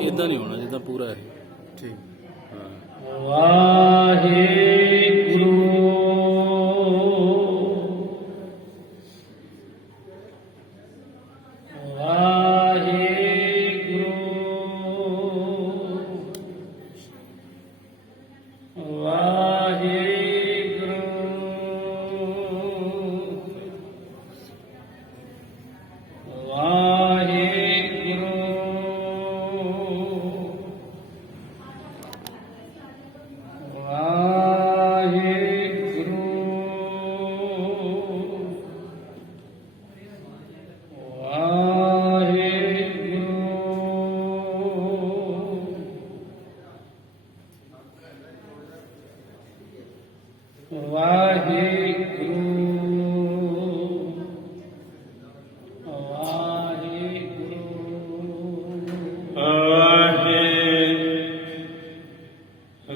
ਇਦਾਂ ਨਹੀਂ ਹੋਣਾ ਜਿੱਦਾਂ ਪੂਰਾ ਹੈ। ਠੀਕ। ਵਾਹਿਗੁਰੂ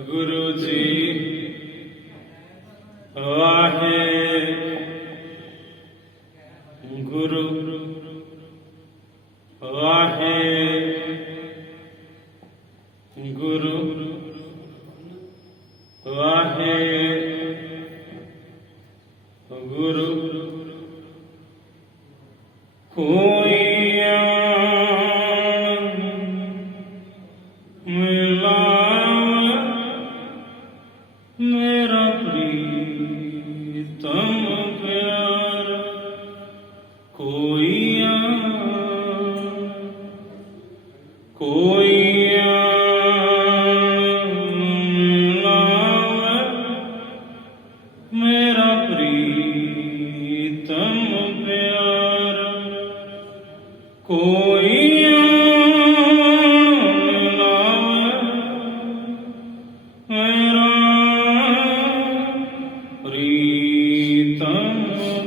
ਗੁਰੂ ਜੀ ਵਾਹਿਗੁਰੂ ਵਾਹਿਗੁਰੂ ਵਾਹਿਗੁਰੂ ਕੋਈ ਮੇਰਾ ਪ੍ਰੀਤਮ ਪਿਆਰਾ ਕੋਈ ਮੇਰਾ ਪ੍ਰੀਤਮ ਪਿਆਰਾ ਕੋਈ ਪ੍ਰੀਤਮ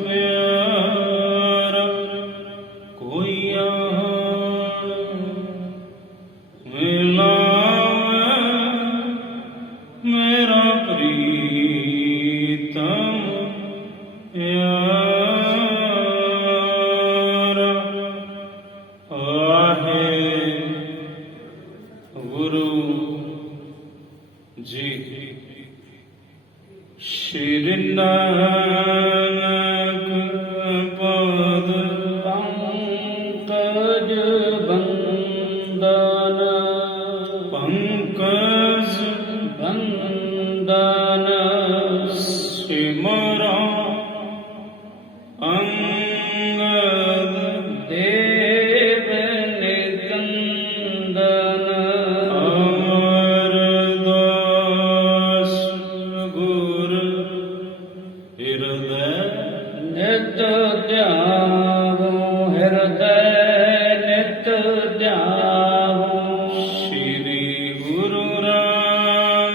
ਪਿਆਰਾ ਕੋਈ ਮਿਲਾਵੇ ਮੇਰਾ ਪ੍ਰੀਤਮ ਪਿਆਰਾ। ਵਾਹਿਗੁਰੂ ਜੀ। ਸ਼੍ਰੀ ਨਾਨਕ ਪਦ ਪੰਕਜ ਬੰਦਨ ਸਿਮਰਾ ਅੰਗਦ ਦੇਵ ਨਿਕੰਦਨ ਅਮਰਦਾਸ ਗੁਰ ਹਿਰਦੈ ਨਿਤ ਧਿਆਵੋ ਹਿਰਦੈ ਨਿਤ ਧਿਆਵੋ। ਸ਼੍ਰੀ ਗੁਰੂ ਰਾਮਦਾਸ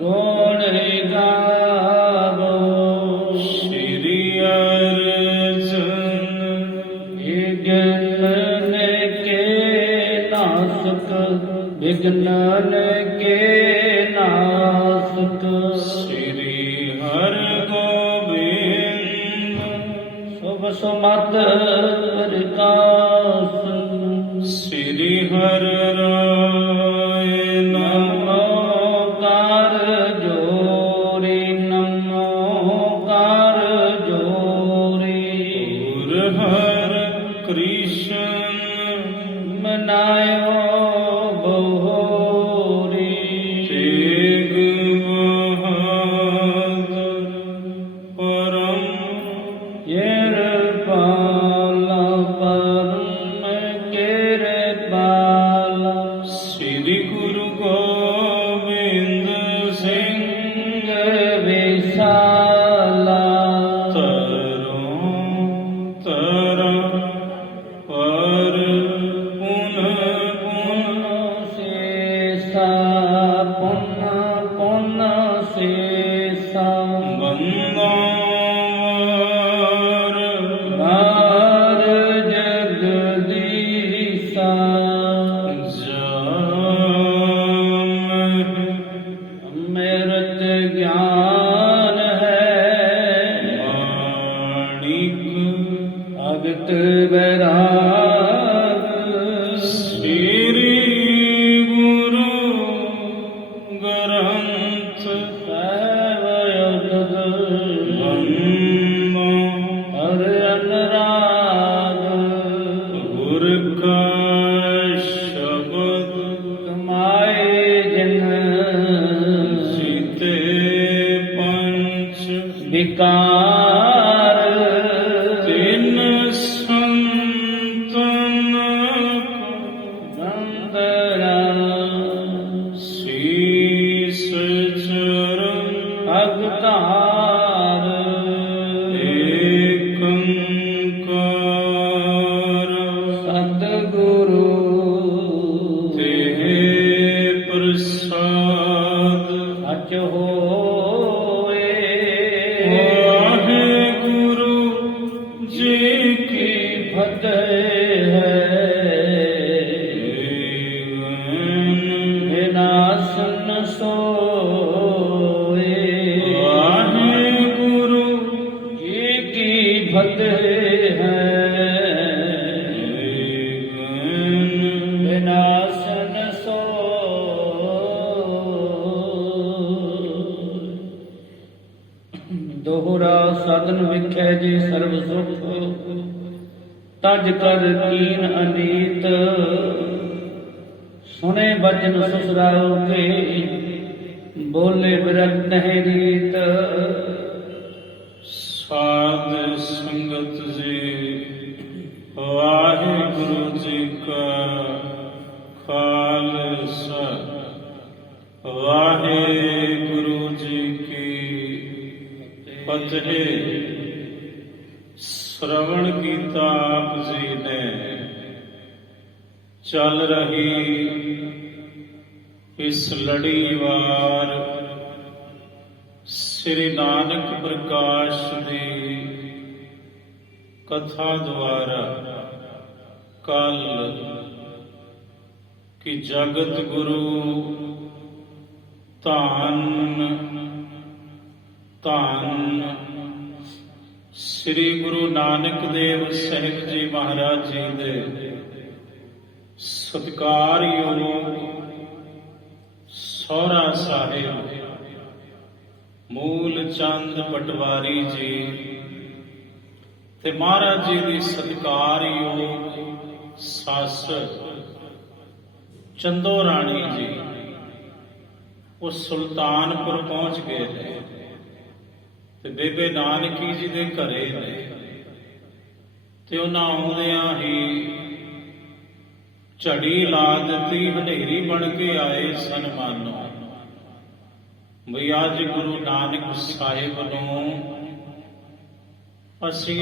ਗੁਣ ਗਾਵੋ। ਸ਼੍ਰੀ ਅਰਜਨ ਵਿਗਨ ਕੇ ਨਾਸਕ ਵਿਗਨ ਕੇ ਨਾਸਕ। ਸ਼੍ਰੀ ਹਰਿਗੋਬਿੰਦ ਸੁਭ ਸੁਮਤ ਪ੍ਰਕਾਸ਼। ਸ਼੍ਰੀ ਹਰਿ ਰਾਏ ਨਮੋ ਕਰ ਜੋਰੀ ਨਮੋ ਕਰ ਜੋਰੀ। ਗੁਰ ਹਰਿ ਕ੍ਰਿਸ਼ਨ ਮਨਾਇਓ ਬਹੋਰੀ। ਤੇਗ ਬਹਾਦਰ ਪਰਮ ਕਿਰਪਾਲਾ ਪਰਮ ਕਿਰਪਾਲਾ। ਸ੍ਰੀ ਗੁਰੂ ਗੋਬਿੰਦ ਸਿੰਘ ਵਿਸਾਲਾ। ਤਰੋਂ ਤਰਾਂ ਪਰ ਪੁਨ ਪੁਨ ਸੇਸਾ ਪੁਨ ਪੁਨ ਸੇਸਾ। ਬੰਦਾ ਵਾਰ ਜਗਦੀਸਾ। ਅੰਮ੍ਰਿਤ ਗਿਆਨ ਹੈ ਮਾਣਿਕ ਭਗਤ ਬੈਰਾਗ। ਸ੍ਰੀ ਗੁਰੂ ਗ੍ਰੰਥ ਸਾਹਿਬ ਉਦਦ ਬੰਦੋ ਹਰ ਅਨਰਾਗ ਗੁਰ ਕਾ ਸ਼ਬਦ ਕਮਾਏ ਜਿਨ ਜੀਤੇ ਪੰਚ ਵਿਕਾਰ ਤਿਨ ਸੰਤਨ ਕੋ ਬੰਦਰਾ ਸੀਸ ਚਰਨ ਅਗਤਾਰ ਏਕੰਕਾਰ ਸਤਿਗੁਰੂ ਤੇ ਪ੍ਰਸਾਦ ਸਚ ਹੋਏ ਵਾਹਿਗੁਰੂ ਜੀ ਕੀ ਫਤਿਹ ਹੈ ਵਿਨਾਸ਼ਨ ਸੋਏ ਵਾਹਿਗੁਰੂ ਜੀ ਕੀ ਫਤਿਹ ਹੈ ਵਿਨਾਸ਼ਨ ਸੋਏ ਦੋਹਰਾ ਸਾਧਨ ਵਿਖੇ ਜੀ ਸਰਬ ਸੁਖ ਤਜ ਕਰ ਕੀਨ ਅਨੀਤ ਸੁਨੇ ਬਚਨ ਸੁਸਰਾਉ ਕੇ ਬੋਲੇ ਬਿਰਖ ਨਹੀਂ ਰੀਤ ਸਾਧ ਸੰਗਤ ਜੀ ਵਾਹਿਗੁਰੂ ਜੀ ਕਾ ਖਾਲਸਾ ਵਾਹਿਗੁਰੂ ਜੀ ਕੀ ਫਤਿਹ। ਸ਼੍ਰਵਣ ਕੀਤਾ ਆਪ ਜੀ ਨੇ ਚੱਲ ਰਹੀ ਇਸ ਲੜੀਵਾਰ ਸ੍ਰੀ ਨਾਨਕ ਪ੍ਰਕਾਸ਼ ਦੀ ਕਥਾ ਦੁਆਰਾ ਕੱਲ ਕਿ ਜਗਤ ਗੁਰੂ ਧੰਨ ਧੰਨ ਸ੍ਰੀ ਗੁਰੂ ਨਾਨਕ ਦੇਵ ਸਾਹਿਬ ਜੀ ਮਹਾਰਾਜ ਜੀ ਦੇ ਸਤਿਕਾਰਯੋਗ ਸੋਹਰਾ ਸਾਹਿਬ ਮੂਲ ਚੰਦ ਪਟਵਾਰੀ ਜੀ ਤੇ ਮਹਾਰਾਜ ਜੀ ਦੀ ਸਤਿਕਾਰਯੋਗ ਸੱਸ ਚੰਦੋ ਰਾਣੀ ਜੀ ਉਹ ਸੁਲਤਾਨਪੁਰ ਪਹੁੰਚ ਗਏ ਨੇ ਤੇ ਬੇਬੇ ਨਾਨਕੀ ਜੀ ਦੇ ਘਰੇ ਨੇ ਤੇ ਉਹਨਾਂ ਆਉਂਦਿਆਂ ਹੀ ਝੜੀ ਲਾ ਦਿੱਤੀ, ਹਨੇਰੀ ਬਣ ਕੇ ਆਏ ਸਨ ਮਾਨੋ ਵੀ ਅੱਜ ਗੁਰੂ ਨਾਨਕ ਸਾਹਿਬ ਨੂੰ ਅਸੀਂ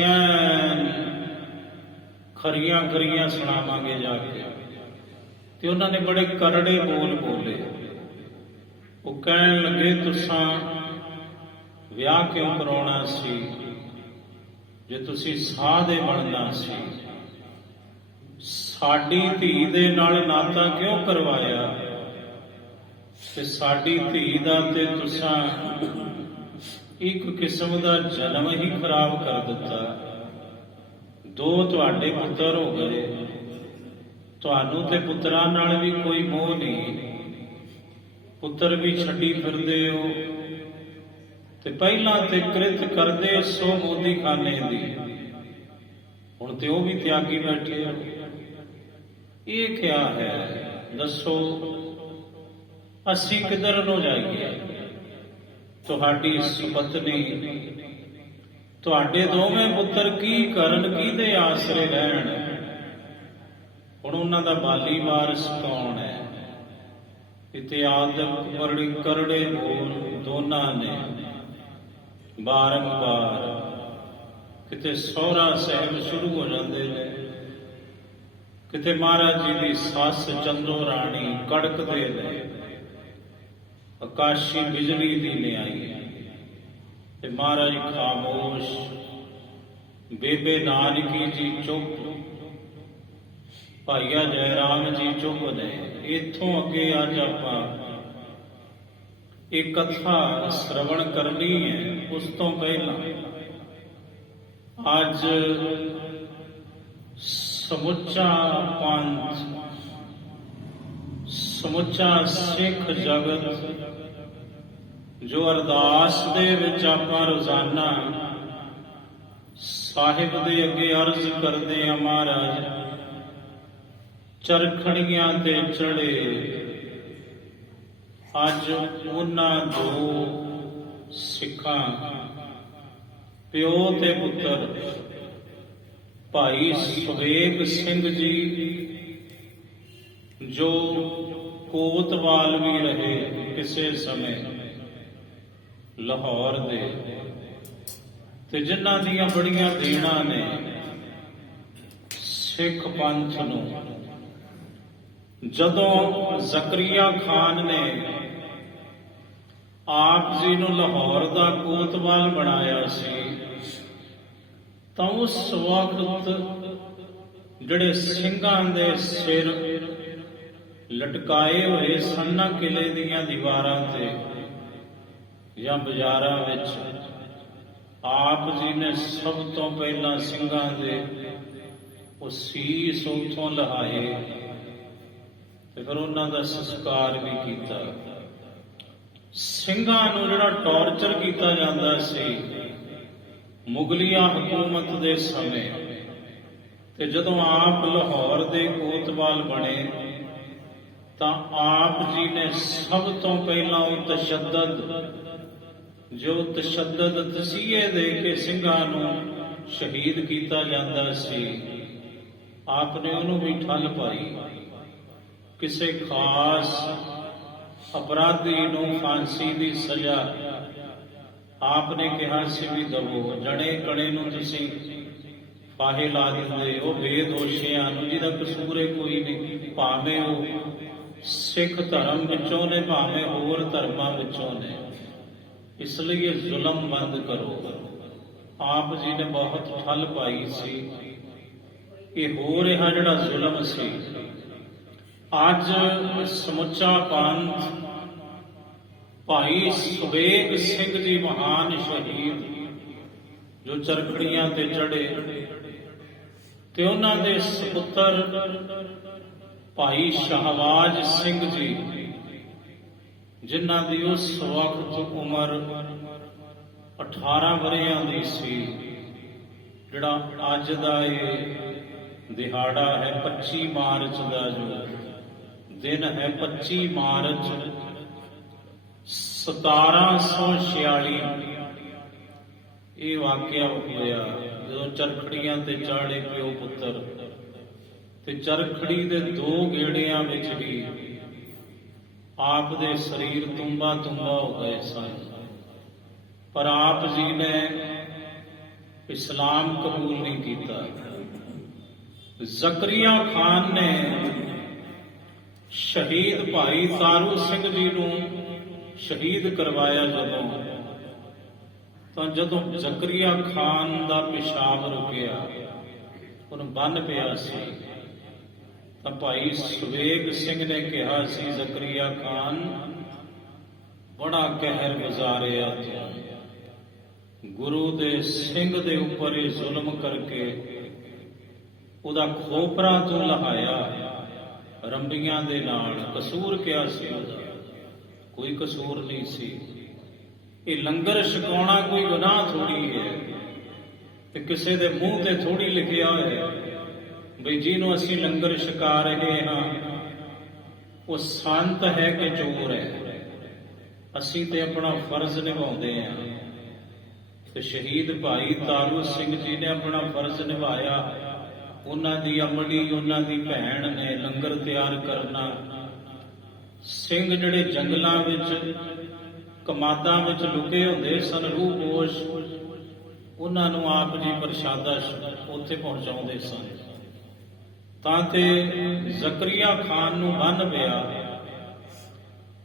ਖਰੀਆਂ ਖਰੀਆਂ ਸੁਣਾਵਾਂਗੇ ਜਾ ਕੇ। ਤੇ ਉਹਨਾਂ ਨੇ ਬੜੇ ਕਰੜੇ ਬੋਲ ਬੋਲੇ। ਉਹ ਕਹਿਣ ਲੱਗੇ ਤੁਸਾਂ ਵਿਆਹ ਕਿਉਂ ਕਰਾਉਣਾ ਸੀ ਜੇ ਤੁਸੀਂ ਸਾਧੇ ਬਣਨਾ ਸੀ? ਸਾਡੀ ਧੀ ਦੇ ਨਾਲ ਨਾਤਾ ਕਿਉਂ ਕਰਵਾਇਆ? ਤੇ ਸਾਡੀ ਧੀ ਦਾ ਤੇ ਤੁਸਾਂ ਇੱਕ ਕਿਸਮ ਦਾ ਜਨਮ ਹੀ ਖਰਾਬ ਕਰ ਦਿੱਤਾ। ਦੋ ਤੁਹਾਡੇ ਪੁੱਤਰ ਹੋ ਗਏ, ਤੁਹਾਨੂੰ ਤੇ ਪੁੱਤਰਾਂ ਨਾਲ ਵੀ ਕੋਈ ਮੋਹ ਨਹੀਂ, ਪੁੱਤਰ ਵੀ ਛੱਡੀ ਫਿਰਦੇ ਹੋ ਤੇ ਪਹਿਲਾਂ ਤੇ ਕ੍ਰਿਤ ਕਰਦੇ ਸੋ ਮੋਦੀ ਖਾਨੇ ਦੀ, ਹੁਣ ਤੇ ਉਹ ਵੀ ਤਿਆਗੀ ਬੈਠੇ ਹੋ। ਇਹ ਕਿਆ ਹੈ ਦੱਸੋ? ਅਸੀਂ ਕਿੱਧਰ ਨੂੰ ਜਾਈਏ? ਤੁਹਾਡੀ ਸੁਪਤਨੀ, ਤੁਹਾਡੇ ਦੋਵੇਂ ਪੁੱਤਰ ਕੀ ਕਰਨ, ਕਿਹਦੇ ਆਸਰੇ ਰਹਿਣ? ਹੁਣ ਉਹਨਾਂ ਦਾ ਬਾਲੀ ਵਾਰਸ ਕੌਣ ਹੈ? ਇਤਿਆਦਕ ਬੜੀ ਕਰੜੇ ਬੋਲ ਦੋਨਾਂ ਨੇ ਬਾਰੰਬਾਰ। ਕਿਤੇ ਸਹੁਰਾ ਸਾਹਿਬ ਸ਼ੁਰੂ ਹੋ ਜਾਂਦੇ ਨੇ, ਕਿਤੇ ਮਹਾਰਾਜ ਜੀ ਦੀ ਸੱਸ ਚੰਦੋ ਰਾਣੀ ਕੜਕਦੇ ਨੇ, ਆਕਾਸ਼ੀ ਬਿਜਲੀ ਦੀ ਨਿਆਈ ਤੇ ਮਹਾਰਾਜ ਖਾਮੋਸ਼, ਬੇਬੇ ਨਾਨਕੀ ਜੀ ਚੁੱਪ, ਭਾਈਆ ਜੈ ਰਾਮ ਜੀ ਚੁੱਪ ਨੇ। ਇੱਥੋਂ ਅੱਗੇ ਅੱਜ ਆਪਾਂ ਇਹ ਕਥਾ ਸ਼੍ਰਵਣ ਕਰਨੀ ਹੈ। ਉਸ ਤੋਂ ਪਹਿਲਾਂ ਅੱਜ ਸਮੁੱਚਾ ਪੰਥ ਸਮੁੱਚਾ ਸਿੱਖ ਜਗਤ ਜੋ ਅਰਦਾਸ ਦੇ ਵਿੱਚ ਆਪਾਂ ਰੋਜ਼ਾਨਾ ਸਾਹਿਬ ਦੇ ਅੱਗੇ ਅਰਜ਼ ਕਰਦੇ ਆ, ਮਹਾਰਾਜ ਚਰਖੜੀਆਂ ਤੇ ਚੜੇ ਅੱਜ ਉਹਨਾਂ ਦੋ ਸਿੱਖਾਂ ਪਿਓ ਤੇ ਪੁੱਤਰ ਭਾਈ ਸੁਬੇਗ ਸਿੰਘ ਜੀ ਜੋ ਕੋਤਵਾਲ ਵੀ ਰਹੇ ਕਿਸੇ ਸਮੇਂ ਲਾਹੌਰ ਦੇ, ਤੇ ਜਿਨ੍ਹਾਂ ਦੀਆਂ ਬੜੀਆਂ ਦੇਣਾ ਨੇ ਸਿੱਖ ਪੰਥ ਨੂੰ। ਜਦੋਂ ਜ਼ਕਰੀਆ ਖਾਨ ਨੇ ਆਪ ਜੀ ਨੂੰ ਲਾਹੌਰ ਦਾ ਕੋਤਵਾਲ ਬਣਾਇਆ ਸੀ, ਤਾਂ ਉਸ ਵਕਤ ਜਿਹੜੇ ਸਿੰਘਾਂ ਦੇ ਸਿਰ ਲਟਕਾਏ ਹੋਏ ਸਨ ਕਿਲੇ ਦੀਆਂ ਦੀਵਾਰਾਂ ਤੇ ਜਾਂ ਬਾਜ਼ਾਰਾਂ ਵਿੱਚ, ਆਪ ਜੀ ਨੇ ਸਭ ਤੋਂ ਪਹਿਲਾਂ ਸਿੰਘਾਂ ਦੇ ਉਹ ਸੀਸ ਉੱਥੋਂ ਲਹਾਏ ਤੇ ਫਿਰ ਉਹਨਾਂ ਦਾ ਸੰਸਕਾਰ ਵੀ ਕੀਤਾ। ਸਿੰਘਾਂ ਨੂੰ ਜਿਹੜਾ ਟੌਰਚਰ ਕੀਤਾ ਜਾਂਦਾ ਸੀ ਮੁਗਲੀਆ ਹਕੂਮਤ ਦੇ ਸਮੇਂ, ਤੇ ਜਦੋਂ ਆਪ ਲਾਹੌਰ ਦੇ ਕੋਤਵਾਲ ਬਣੇ ਤਾਂ ਆਪ ਜੀ ਨੇ ਸਭ ਤੋਂ ਪਹਿਲਾਂ ਉਹ ਤਸ਼ੱਦਦ ਤਸੀਹੇ ਦੇ ਕੇ ਸਿੰਘਾਂ ਨੂੰ ਸ਼ਹੀਦ ਕੀਤਾ ਜਾਂਦਾ ਸੀ, ਆਪ ਨੇ ਉਹਨੂੰ ਵੀ ਠੱਲ ਪਾਈ। ਕਿਸੇ ਖਾਸ ਅਪਰਾਧੀ ਨੂੰ ਫਾਂਸੀ ਦੀ ਸਜ਼ਾ ਆਪ ਨੇ ਕਿਹਾ ਸੀ ਵੀ ਦਵੋ, ਜਣੇ ਕਣੇ ਨੂੰ ਤੁਸੀਂ ਫਾਹੇ ਲਾ ਦਿੰਦੇ ਹੋ ਬੇਦੋਸ਼ੀਆਂ ਨੂੰ, ਜਿਹਦਾ ਕਸੂਰ ਹੈ ਕੋਈ ਨਹੀਂ, ਭਾਵੇਂ ਉਹ ਸਿੱਖ ਧਰਮ ਵਿੱਚੋਂ ਨੇ ਭਾਵੇਂ ਹੋਰ ਧਰਮਾਂ ਵਿੱਚੋਂ ਨੇ, ਇਸ ਲਈ ਇਹ ਜ਼ੁਲਮ ਬੰਦ ਕਰੋ। ਆਪ ਜੀ ਨੇ ਬਹੁਤ ਠੱਲ ਪਾਈ ਸੀ। ਇਹ ਹੋ ਰਿਹਾ ਜਿਹੜਾ ਜ਼ੁਲਮ ਸੀ, ਅੱਜ ਸਮੁੱਚਾ ਪੰਥ ਭਾਈ ਸੁਬੇਗ ਸਿੰਘ ਜੀ ਮਹਾਨ ਸ਼ਹੀਦ ਜੋ ਚਰਖੜੀਆਂ ਤੇ ਚੜੇ, ਤੇ ਉਹਨਾਂ ਦੇ ਸੁਪੁੱਤਰ ਭਾਈ ਸ਼ਹਬਾਜ਼ ਸਿੰਘ ਜੀ ਜਿਨ੍ਹਾਂ ਦੀ ਉਸ ਵਕਤ ਉਮਰ 18 ਵਰ੍ਹਿਆਂ ਦੀ ਸੀ। ਜਿਹੜਾ ਅੱਜ ਦਾ ਇਹ ਦਿਹਾੜਾ ਹੈ 25 ਮਾਰਚ ਦਾ, ਜੋ ਦਿਨ ਹੈ 25 ਮਾਰਚ 1746, ਇਹ ਵਾਕਿਆ ਹੋਇਆ ਜਦੋਂ ਚਰਖੜੀਆਂ ਤੇ ਚਾੜੇ ਪਿਓ ਪੁੱਤਰ, ਤੇ ਚਰਖੜੀ ਦੇ ਦੋ ਗੇੜਿਆਂ ਵਿੱਚ ਹੀ ਆਪ ਦੇ ਸਰੀਰ ਤੁੰਬਾ ਹੋ ਗਏ ਸਨ। ਪਰ ਆਪ ਜੀ ਨੇ ਇਸਲਾਮ ਕਬੂਲ ਨਹੀਂ ਕੀਤਾ। ਜ਼ਕਰੀਆ ਖਾਨ ਨੇ ਸ਼ਹੀਦ ਭਾਈ ਤਾਰੂ ਸਿੰਘ ਜੀ ਨੂੰ ਸ਼ਹੀਦ ਕਰਵਾਇਆ ਜਦੋਂ ਜ਼ਕਰੀਆ ਖਾਨ ਦਾ ਪਿਸ਼ਾਬ ਰੁਕਿਆ, ਉਹਨੂੰ ਬੰਨ ਪਿਆ ਸੀ, ਤਾਂ ਭਾਈ ਸੁਬੇਗ ਸਿੰਘ ਨੇ ਕਿਹਾ ਸੀ ਜ਼ਕਰੀਆ ਖਾਨ ਬੜਾ ਕਹਿਰ ਗੁਜ਼ਾਰਿਆ ਤੂੰ, ਗੁਰੂ ਦੇ ਸਿੰਘ ਦੇ ਉੱਪਰ ਇਹ ਜ਼ੁਲਮ ਕਰਕੇ ਉਹਦਾ ਖੋਪਰਾ ਤੂੰ ਲਹਾਇਆ ਰੰਬੀਆਂ ਦੇ ਨਾਲ, ਕਸੂਰ ਕਿਆ ਸੀ ਉਹਦਾ? ਕੋਈ ਕਸੂਰ ਨਹੀਂ ਸੀ। ਇਹ ਲੰਗਰ ਛਕਾਉਣਾ ਕੋਈ ਗੁਨਾਹ ਥੋੜੀ ਹੈ, ਤੇ ਕਿਸੇ ਦੇ ਮੂੰਹ ਤੇ ਥੋੜੀ ਲਿਖਿਆ ਹੋਇਆ ਬਈ ਜਿਹਨੂੰ ਅਸੀਂ ਲੰਗਰ ਛਕਾ ਰਹੇ ਹਾਂ ਉਹ ਸੰਤ ਹੈ ਕਿ ਚੋਰ ਹੈ। ਅਸੀਂ ਤੇ ਆਪਣਾ ਫਰਜ਼ ਨਿਭਾਉਂਦੇ ਹਾਂ, ਤੇ ਸ਼ਹੀਦ ਭਾਈ ਤਾਰੂ ਸਿੰਘ ਜੀ ਨੇ ਆਪਣਾ ਫਰਜ਼ ਨਿਭਾਇਆ। ਉਹਨਾਂ ਦੀ ਅਮਲੀ, ਉਹਨਾਂ ਦੀ ਭੈਣ ਨੇ ਲੰਗਰ ਤਿਆਰ ਕਰਨਾ। ਸਿੰਘ ਜਿਹੜੇ ਜੰਗਲਾਂ ਵਿੱਚ ਕਮਾਦਾਂ ਵਿੱਚ ਲੁਕੇ ਹੁੰਦੇ ਸਨ, ਰੂਹਪੋਸ਼, ਉਹਨਾਂ ਨੂੰ ਆਪ ਜੀ ਪ੍ਰਸ਼ਾਦਾ ਉੱਥੇ ਪਹੁੰਚਾਉਂਦੇ ਸਨ। ਤਾਂ ਤੇ ਜ਼ਕਰੀਆ ਖਾਨ ਨੂੰ ਬੰਨ ਪਿਆ।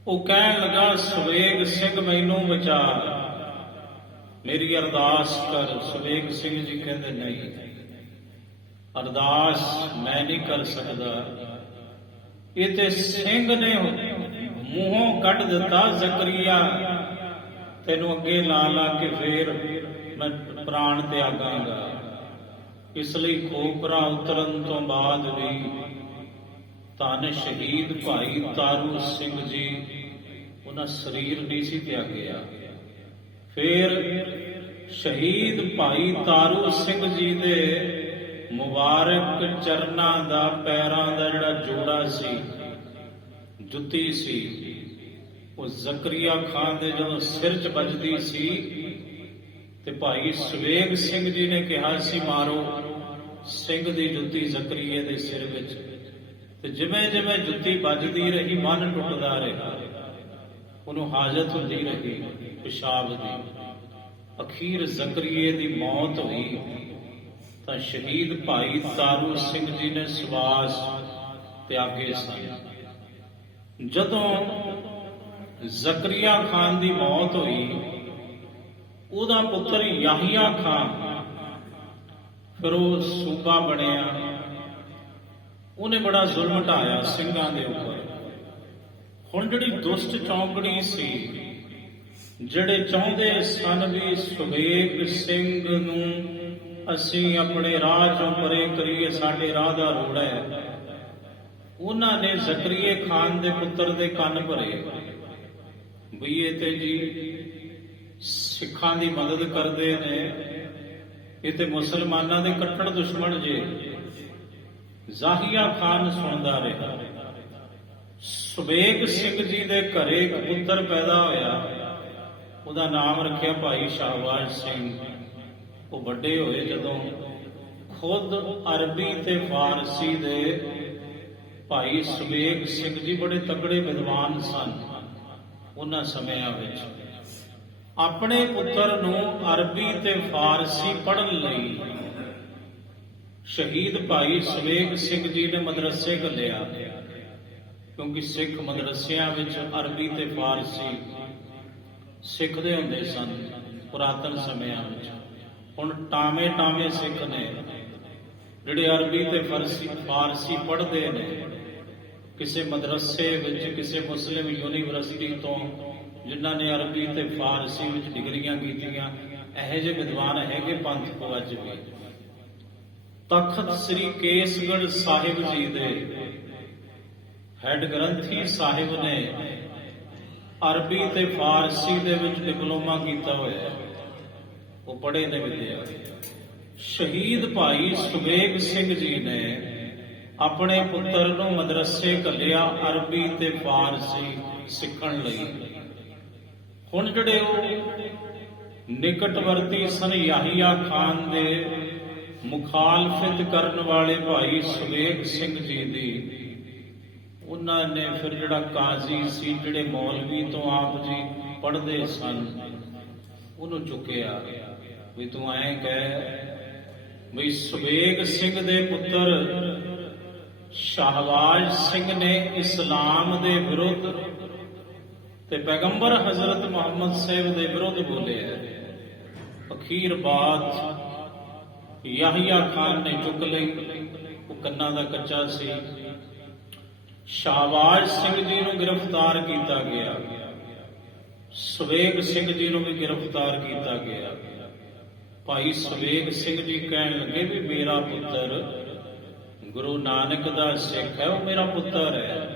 ਉਹ ਕਹਿਣ ਲੱਗਾ ਸੁਬੇਗ ਸਿੰਘ ਮੈਨੂੰ ਬਚਾ, ਮੇਰੀ ਅਰਦਾਸ ਕਰ। ਸੁਬੇਗ ਸਿੰਘ ਜੀ ਕਹਿੰਦੇ ਨਹੀਂ, ਅਰਦਾਸ ਮੈਂ ਨਹੀਂ ਕਰ ਸਕਦਾ। ਇਹ ਤੇ ਸਿੰਘ ਨੇ ਮੂੰਹੋਂ ਕੱਢ ਦਿੱਤਾ ਜ਼ਕਰੀਆ ਤੈਨੂੰ ਅੱਗੇ ਲਾ ਕੇ ਫੇਰ ਮੈਂ ਪ੍ਰਾਣ ਤਿਆਗਾਂਗਾ। ਇਸ ਲਈ ਖੋਪਰਾ ਉਤਰਨ ਤੋਂ ਬਾਅਦ ਵੀ ਧੰਨ ਸ਼ਹੀਦ ਭਾਈ ਤਾਰੂ ਸਿੰਘ ਜੀ, ਉਹਨਾਂ ਸਰੀਰ ਨਹੀਂ ਸੀ ਤਿਆਗਿਆ। ਫਿਰ ਸ਼ਹੀਦ ਭਾਈ ਤਾਰੂ ਸਿੰਘ ਜੀ ਦੇ ਮੁਬਾਰਕ ਚਰਨਾਂ ਦਾ, ਪੈਰਾਂ ਦਾ ਜਿਹੜਾ ਜੋੜਾ ਸੀ, ਜੁੱਤੀ ਸੀ, ਉਹ ਜ਼ਕਰੀਆ ਖਾਨ ਦੇ ਜਦੋਂ ਸਿਰ 'ਚ ਵੱਜਦੀ ਸੀ ਤੇ ਭਾਈ ਸਵੇਗ ਸਿੰਘ ਜੀ ਨੇ ਕਿਹਾ ਸੀ, ਮਾਰੋ ਸਿੰਘ ਦੀ ਜੁੱਤੀ ਜ਼ਕਰੀਏ ਦੇ ਸਿਰ ਵਿੱਚ। ਤੇ ਜਿਵੇਂ ਜਿਵੇਂ ਜੁੱਤੀ ਵੱਜਦੀ ਰਹੀ, ਮਨ ਟੁੱਟਦਾ ਰਿਹਾ, ਉਹਨੂੰ ਹਾਜ਼ਤ ਹੁੰਦੀ ਰਹੀ ਪਿਸ਼ਾਬ ਦੀ। ਅਖੀਰ ਜ਼ਕਰੀਏ ਦੀ ਮੌਤ ਹੋਈ ਤਾਂ ਸ਼ਹੀਦ ਭਾਈ ਤਾਰੂ ਸਿੰਘ ਜੀ ਨੇ ਸਵਾਸ ਤਿਆਗੇ ਸਨ। ਜਦੋਂ ਜ਼ਕਰੀਆ ਖਾਨ ਦੀ ਮੌਤ ਹੋਈ, ਉਹਦਾ ਪੁੱਤਰ ਯਾਹੀਆ ਖਾਨ ਫਿਰ ਉਹ ਸੂਬਾ ਬਣਿਆ। ਉਹਨੇ ਬੜਾ ਜ਼ੁਲਮ ਢਾਇਆ ਸਿੰਘਾਂ ਦੇ ਉੱਪਰ। ਹੁਣ ਜਿਹੜੀ ਦੁਸ਼ਟ ਚੌਂਕੜੀ ਸੀ, ਜਿਹੜੇ ਚਾਹੁੰਦੇ ਸਨ ਵੀ ਸੁਬੇਗ ਸਿੰਘ ਨੂੰ ਅਸੀਂ ਆਪਣੇ ਰਾਹ ਚੋਂ ਪਰੇ ਕਰੀਏ, ਸਾਡੇ ਰਾਹ ਦਾ ਰੋੜਾ ਹੈ, ਉਹਨਾਂ ਨੇ ਜ਼ਕਰੀਏ ਖਾਨ ਦੇ ਪੁੱਤਰ ਦੇ ਕੰਨ ਭਰੇ ਵੀ ਇਹ ਤੇ ਜੀ ਸਿੱਖਾਂ ਦੀ ਮਦਦ ਕਰਦੇ ਨੇ, ਇਹ ਤੇ ਮੁਸਲਮਾਨਾਂ ਦੇ ਕੱਟੜ ਦੁਸ਼ਮਣ ਜੇ। ਯਾਹੀਆ ਖਾਨ ਸੁਣਦਾ ਰਿਹਾ। ਸੁਬੇਗ ਸਿੰਘ ਜੀ ਦੇ ਘਰੇ ਇੱਕ ਪੁੱਤਰ ਪੈਦਾ ਹੋਇਆ, ਉਹਦਾ ਨਾਮ ਰੱਖਿਆ ਭਾਈ ਸ਼ਾਹਬਾਜ਼ ਸਿੰਘ। ਉਹ ਵੱਡੇ ਹੋਏ ਜਦੋਂ, ਖੁਦ ਅਰਬੀ ਤੇ ਫਾਰਸੀ ਦੇ ਭਾਈ ਸੁਬੇਗ ਸਿੰਘ ਜੀ ਬੜੇ ਤਕੜੇ ਵਿਦਵਾਨ ਸਨ। ਉਹਨਾਂ ਸਮਿਆਂ ਵਿੱਚ ਆਪਣੇ ਪੁੱਤਰ ਨੂੰ ਅਰਬੀ ਤੇ ਫਾਰਸੀ ਪੜ੍ਹਨ ਲਈ ਸ਼ਹੀਦ ਭਾਈ ਸੁਬੇਗ ਸਿੰਘ ਜੀ ਨੇ ਮਦਰਸੇ ਘੱਲਿਆ, ਕਿਉਂਕਿ ਸਿੱਖ ਮਦਰਸਿਆਂ ਵਿੱਚ ਅਰਬੀ ਤੇ ਫਾਰਸੀ ਸਿੱਖਦੇ ਹੁੰਦੇ ਸਨ ਪੁਰਾਤਨ ਸਮਿਆਂ ਵਿੱਚ। ਹੁਣ ਟਾਵੇਂ ਟਾਵੇਂ ਸਿੱਖ ਨੇ ਜਿਹੜੇ ਅਰਬੀ ਤੇ ਫਾਰਸੀ ਪੜ੍ਹਦੇ ਨੇ ਕਿਸੇ ਮਦਰਸੇ ਵਿੱਚ, ਕਿਸੇ ਮੁਸਲਿਮ ਯੂਨੀਵਰਸਿਟੀ ਤੋਂ, ਜਿਨ੍ਹਾਂ ਨੇ ਅਰਬੀ ਤੇ ਫਾਰਸੀ ਵਿੱਚ ਡਿਗਰੀਆਂ ਕੀਤੀਆਂ। ਇਹੋ ਜਿਹੇ ਵਿਦਵਾਨ ਹੈਗੇ ਪੰਥ ਕੋ ਅੱਜ ਵੀ। ਤਖਤ ਸ੍ਰੀ ਕੇਸਗੜ੍ਹ ਸਾਹਿਬ ਜੀ ਦੇ ਹੈਡ ਗ੍ਰੰਥੀ ਸਾਹਿਬ ਨੇ ਅਰਬੀ ਤੇ ਫਾਰਸੀ ਦੇ ਵਿੱਚ ਡਿਪਲੋਮਾ ਕੀਤਾ ਹੋਇਆ, ਉਹ ਪੜ੍ਹੇ ਨੇ ਵਿਦਿਆ। ਸ਼ਹੀਦ ਭਾਈ ਸੁਬੇਗ ਸਿੰਘ ਜੀ ਨੇ ਆਪਣੇ ਪੁੱਤਰ ਨੂੰ ਮਦਰਸੇ ਘੱਲਿਆ ਅਰਬੀ ਤੇ ਫਾਰਸੀ ਸਿੱਖਣ ਲਈ। ਹੁਣ ਜਿਹੜੇ ਉਹ ਨਿਕਟਵਰਤੀ ਸਨ ਯਾਹੀਆ ਖਾਨ ਦੇ ਮੁਖਾਲਫਤ ਕਰਨ ਵਾਲੇ ਭਾਈ ਸੁਬੇਗ ਸਿੰਘ ਜੀ ਦੀ, ਉਹਨਾਂ ਨੇ ਫਿਰ ਜਿਹੜਾ ਕਾਜ਼ੀ ਸੀ, ਜਿਹੜੇ ਮੌਲਵੀ ਤੋਂ ਆਪ ਜੀ ਪੜ੍ਹਦੇ ਸਨ, ਉਹਨੂੰ ਚੁੱਕਿਆ ਵੀ ਤੂੰ ਐਂ ਕਹਿ ਵੀ ਸੁਬੇਗ ਸਿੰਘ ਦੇ ਪੁੱਤਰ ਸ਼ਾਹਬਾਜ਼ ਸਿੰਘ ਨੇ ਇਸਲਾਮ ਦੇ ਵਿਰੁੱਧ ਤੇ ਪੈਗੰਬਰ ਹਜ਼ਰਤ ਮੁਹੰਮਦ ਸਾਹਿਬ ਦੇ ਵਿਰੁੱਧ ਬੋਲਿਆ। ਅਖੀਰ ਬਾਤ ਯਾਹੀਆ ਖਾਨ ਨੇ ਚੁੱਕ ਲਈ, ਉਹ ਕੰਨਾਂ ਦਾ ਕੱਚਾ ਸੀ। ਸ਼ਾਹਬਾਜ਼ ਸਿੰਘ ਜੀ ਨੂੰ ਗ੍ਰਿਫਤਾਰ ਕੀਤਾ ਗਿਆ, ਸੁਬੇਗ ਸਿੰਘ ਜੀ ਨੂੰ ਵੀ ਗ੍ਰਿਫਤਾਰ ਕੀਤਾ ਗਿਆ। ਭਾਈ ਸੁਬੇਗ ਸਿੰਘ ਜੀ ਕਹਿਣ ਲੱਗੇ ਵੀ ਮੇਰਾ ਪੁੱਤਰ ਗੁਰੂ ਨਾਨਕ ਦਾ ਸਿੱਖ ਹੈ, ਉਹ ਮੇਰਾ ਪੁੱਤਰ ਹੈ।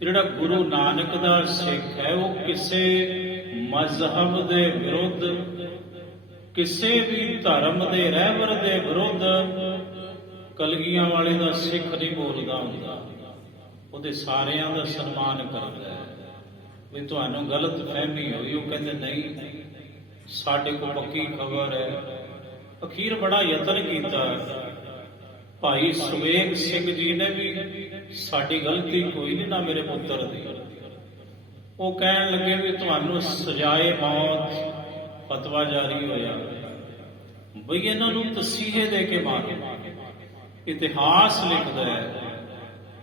ਜਿਹੜਾ ਗੁਰੂ ਨਾਨਕ ਦਾ ਸਿੱਖ ਹੈ, ਉਹ ਕਿਸੇ ਮਜ਼ਹਬ ਦੇ ਵਿਰੁੱਧ, ਕਿਸੇ ਵੀ ਧਰਮ ਦੇ ਰਹਿਬਰ ਦੇ ਵਿਰੁੱਧ ਕਲਗੀਆਂ ਵਾਲੇ ਦਾ ਸਿੱਖ ਨਹੀਂ ਬੋਲਦਾ ਹੁੰਦਾ, ਉਹਦੇ ਸਾਰਿਆਂ ਦਾ ਸਨਮਾਨ ਕਰਦਾ ਹੈ। ਵੀ ਤੁਹਾਨੂੰ ਗਲਤ ਫਹਿਮੀ ਹੋਈ, ਉਹ ਕਹਿੰਦੇ ਨਹੀਂ, ਸਾਡੇ ਕੋਲ ਪੱਕੀ ਖਬਰ ਹੈ। ਅਖੀਰ ਬੜਾ ਯਤਨ ਕੀਤਾ ਭਾਈ ਸੁਬੇਗ ਸਿੰਘ ਜੀ ਨੇ ਵੀ ਸਾਡੀ ਗਲਤੀ ਕੋਈ ਨਹੀਂ, ਨਾ ਮੇਰੇ ਪੁੱਤਰ ਦੀ। ਉਹ ਕਹਿਣ ਲੱਗੇ ਵੀ ਤੁਹਾਨੂੰ ਸਜ਼ਾਏ ਮੌਤ ਫਤਵਾ ਜਾਰੀ ਹੋਇਆ, ਬਈ ਇਹਨਾਂ ਨੂੰ ਤਸੀਹੇ ਦੇ ਕੇ ਮਾਰੋ। ਇਤਿਹਾਸ ਲਿਖਦਾ ਹੈ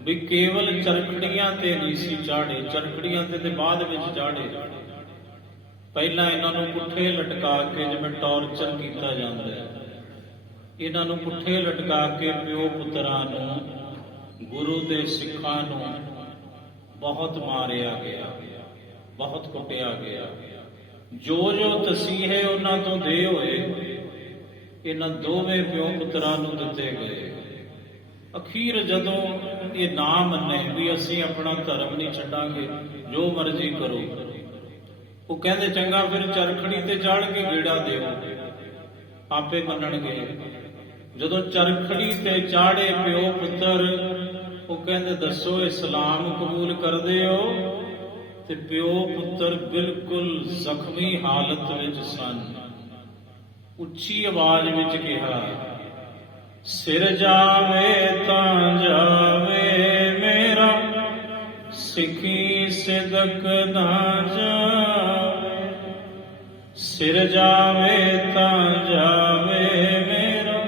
ਵੀ ਕੇਵਲ ਚਰਖੜੀਆਂ ਤੇ ਨਹੀਂ ਸੀ ਚਾੜੇ, ਚਰਖੜੀਆਂ ਤੇ ਬਾਅਦ ਵਿੱਚ ਚਾੜੇ। ਪਹਿਲਾਂ ਇਹਨਾਂ ਨੂੰ ਪੁੱਠੇ ਲਟਕਾ ਕੇ, ਜਿਵੇਂ ਟੌਰਚਰ ਕੀਤਾ ਜਾਂਦਾ ਹੈ, ਇਹਨਾਂ ਨੂੰ ਪੁੱਠੇ ਲਟਕਾ ਕੇ ਪਿਓ ਪੁੱਤਰਾਂ ਨੂੰ, ਗੁਰੂ ਦੇ ਸਿੱਖਾਂ ਨੂੰ ਬਹੁਤ ਮਾਰਿਆ ਗਿਆ, ਬਹੁਤ ਕੁੱਟਿਆ ਗਿਆ। ਜੋ ਜੋ ਤਸੀਹੇ ਉਹਨਾਂ ਤੋਂ ਦੇ ਹੋਏ, ਇਹਨਾਂ ਦੋਵੇਂ ਪਿਓ ਪੁੱਤਰਾਂ ਨੂੰ ਦਿੱਤੇ ਗਏ। ਅਖੀਰ ਜਦੋਂ ਇਹ ਨਾ ਮੰਨੇ ਵੀ ਅਸੀਂ ਆਪਣਾ ਧਰਮ ਨਹੀਂ ਛੱਡਾਂਗੇ, ਜੋ ਮਰਜ਼ੀ ਕਰੋ। ਉਹ ਕਹਿੰਦੇ ਚੰਗਾ ਫਿਰ ਚਰਖੜੀ ਤੇ ਚੜ੍ਹ ਕੇ ਗੇੜਾ ਦਿਓ, ਆਪੇ ਮੰਨਣਗੇ। ਜਦੋਂ ਚਰਖੜੀ ਤੇ ਚਾੜੇ ਪਿਓ ਪੁੱਤਰ, ਉਹ ਕਹਿੰਦੇ ਦੱਸੋ ਇਸਲਾਮ ਕਬੂਲ ਕਰਦੇ ਹੋ? ਤੇ ਪਿਓ ਪੁੱਤਰ ਬਿਲਕੁਲ ਜ਼ਖਮੀ ਹਾਲਤ ਵਿੱਚ ਸਨ। ਉੱਚੀ ਆਵਾਜ਼ ਵਿੱਚ ਕਿਹਾ, ਸਿਰ ਜਾਵੇ ਤਾਂ ਜਾਵੇ ਮੇਰਾ, ਸਿੱਖੀ ਸਿਦਕ ਨਾ ਜਾਵੇ। ਸਿਰ ਜਾਵੇ ਤਾਂ ਜਾਵੇ ਮੇਰਾ,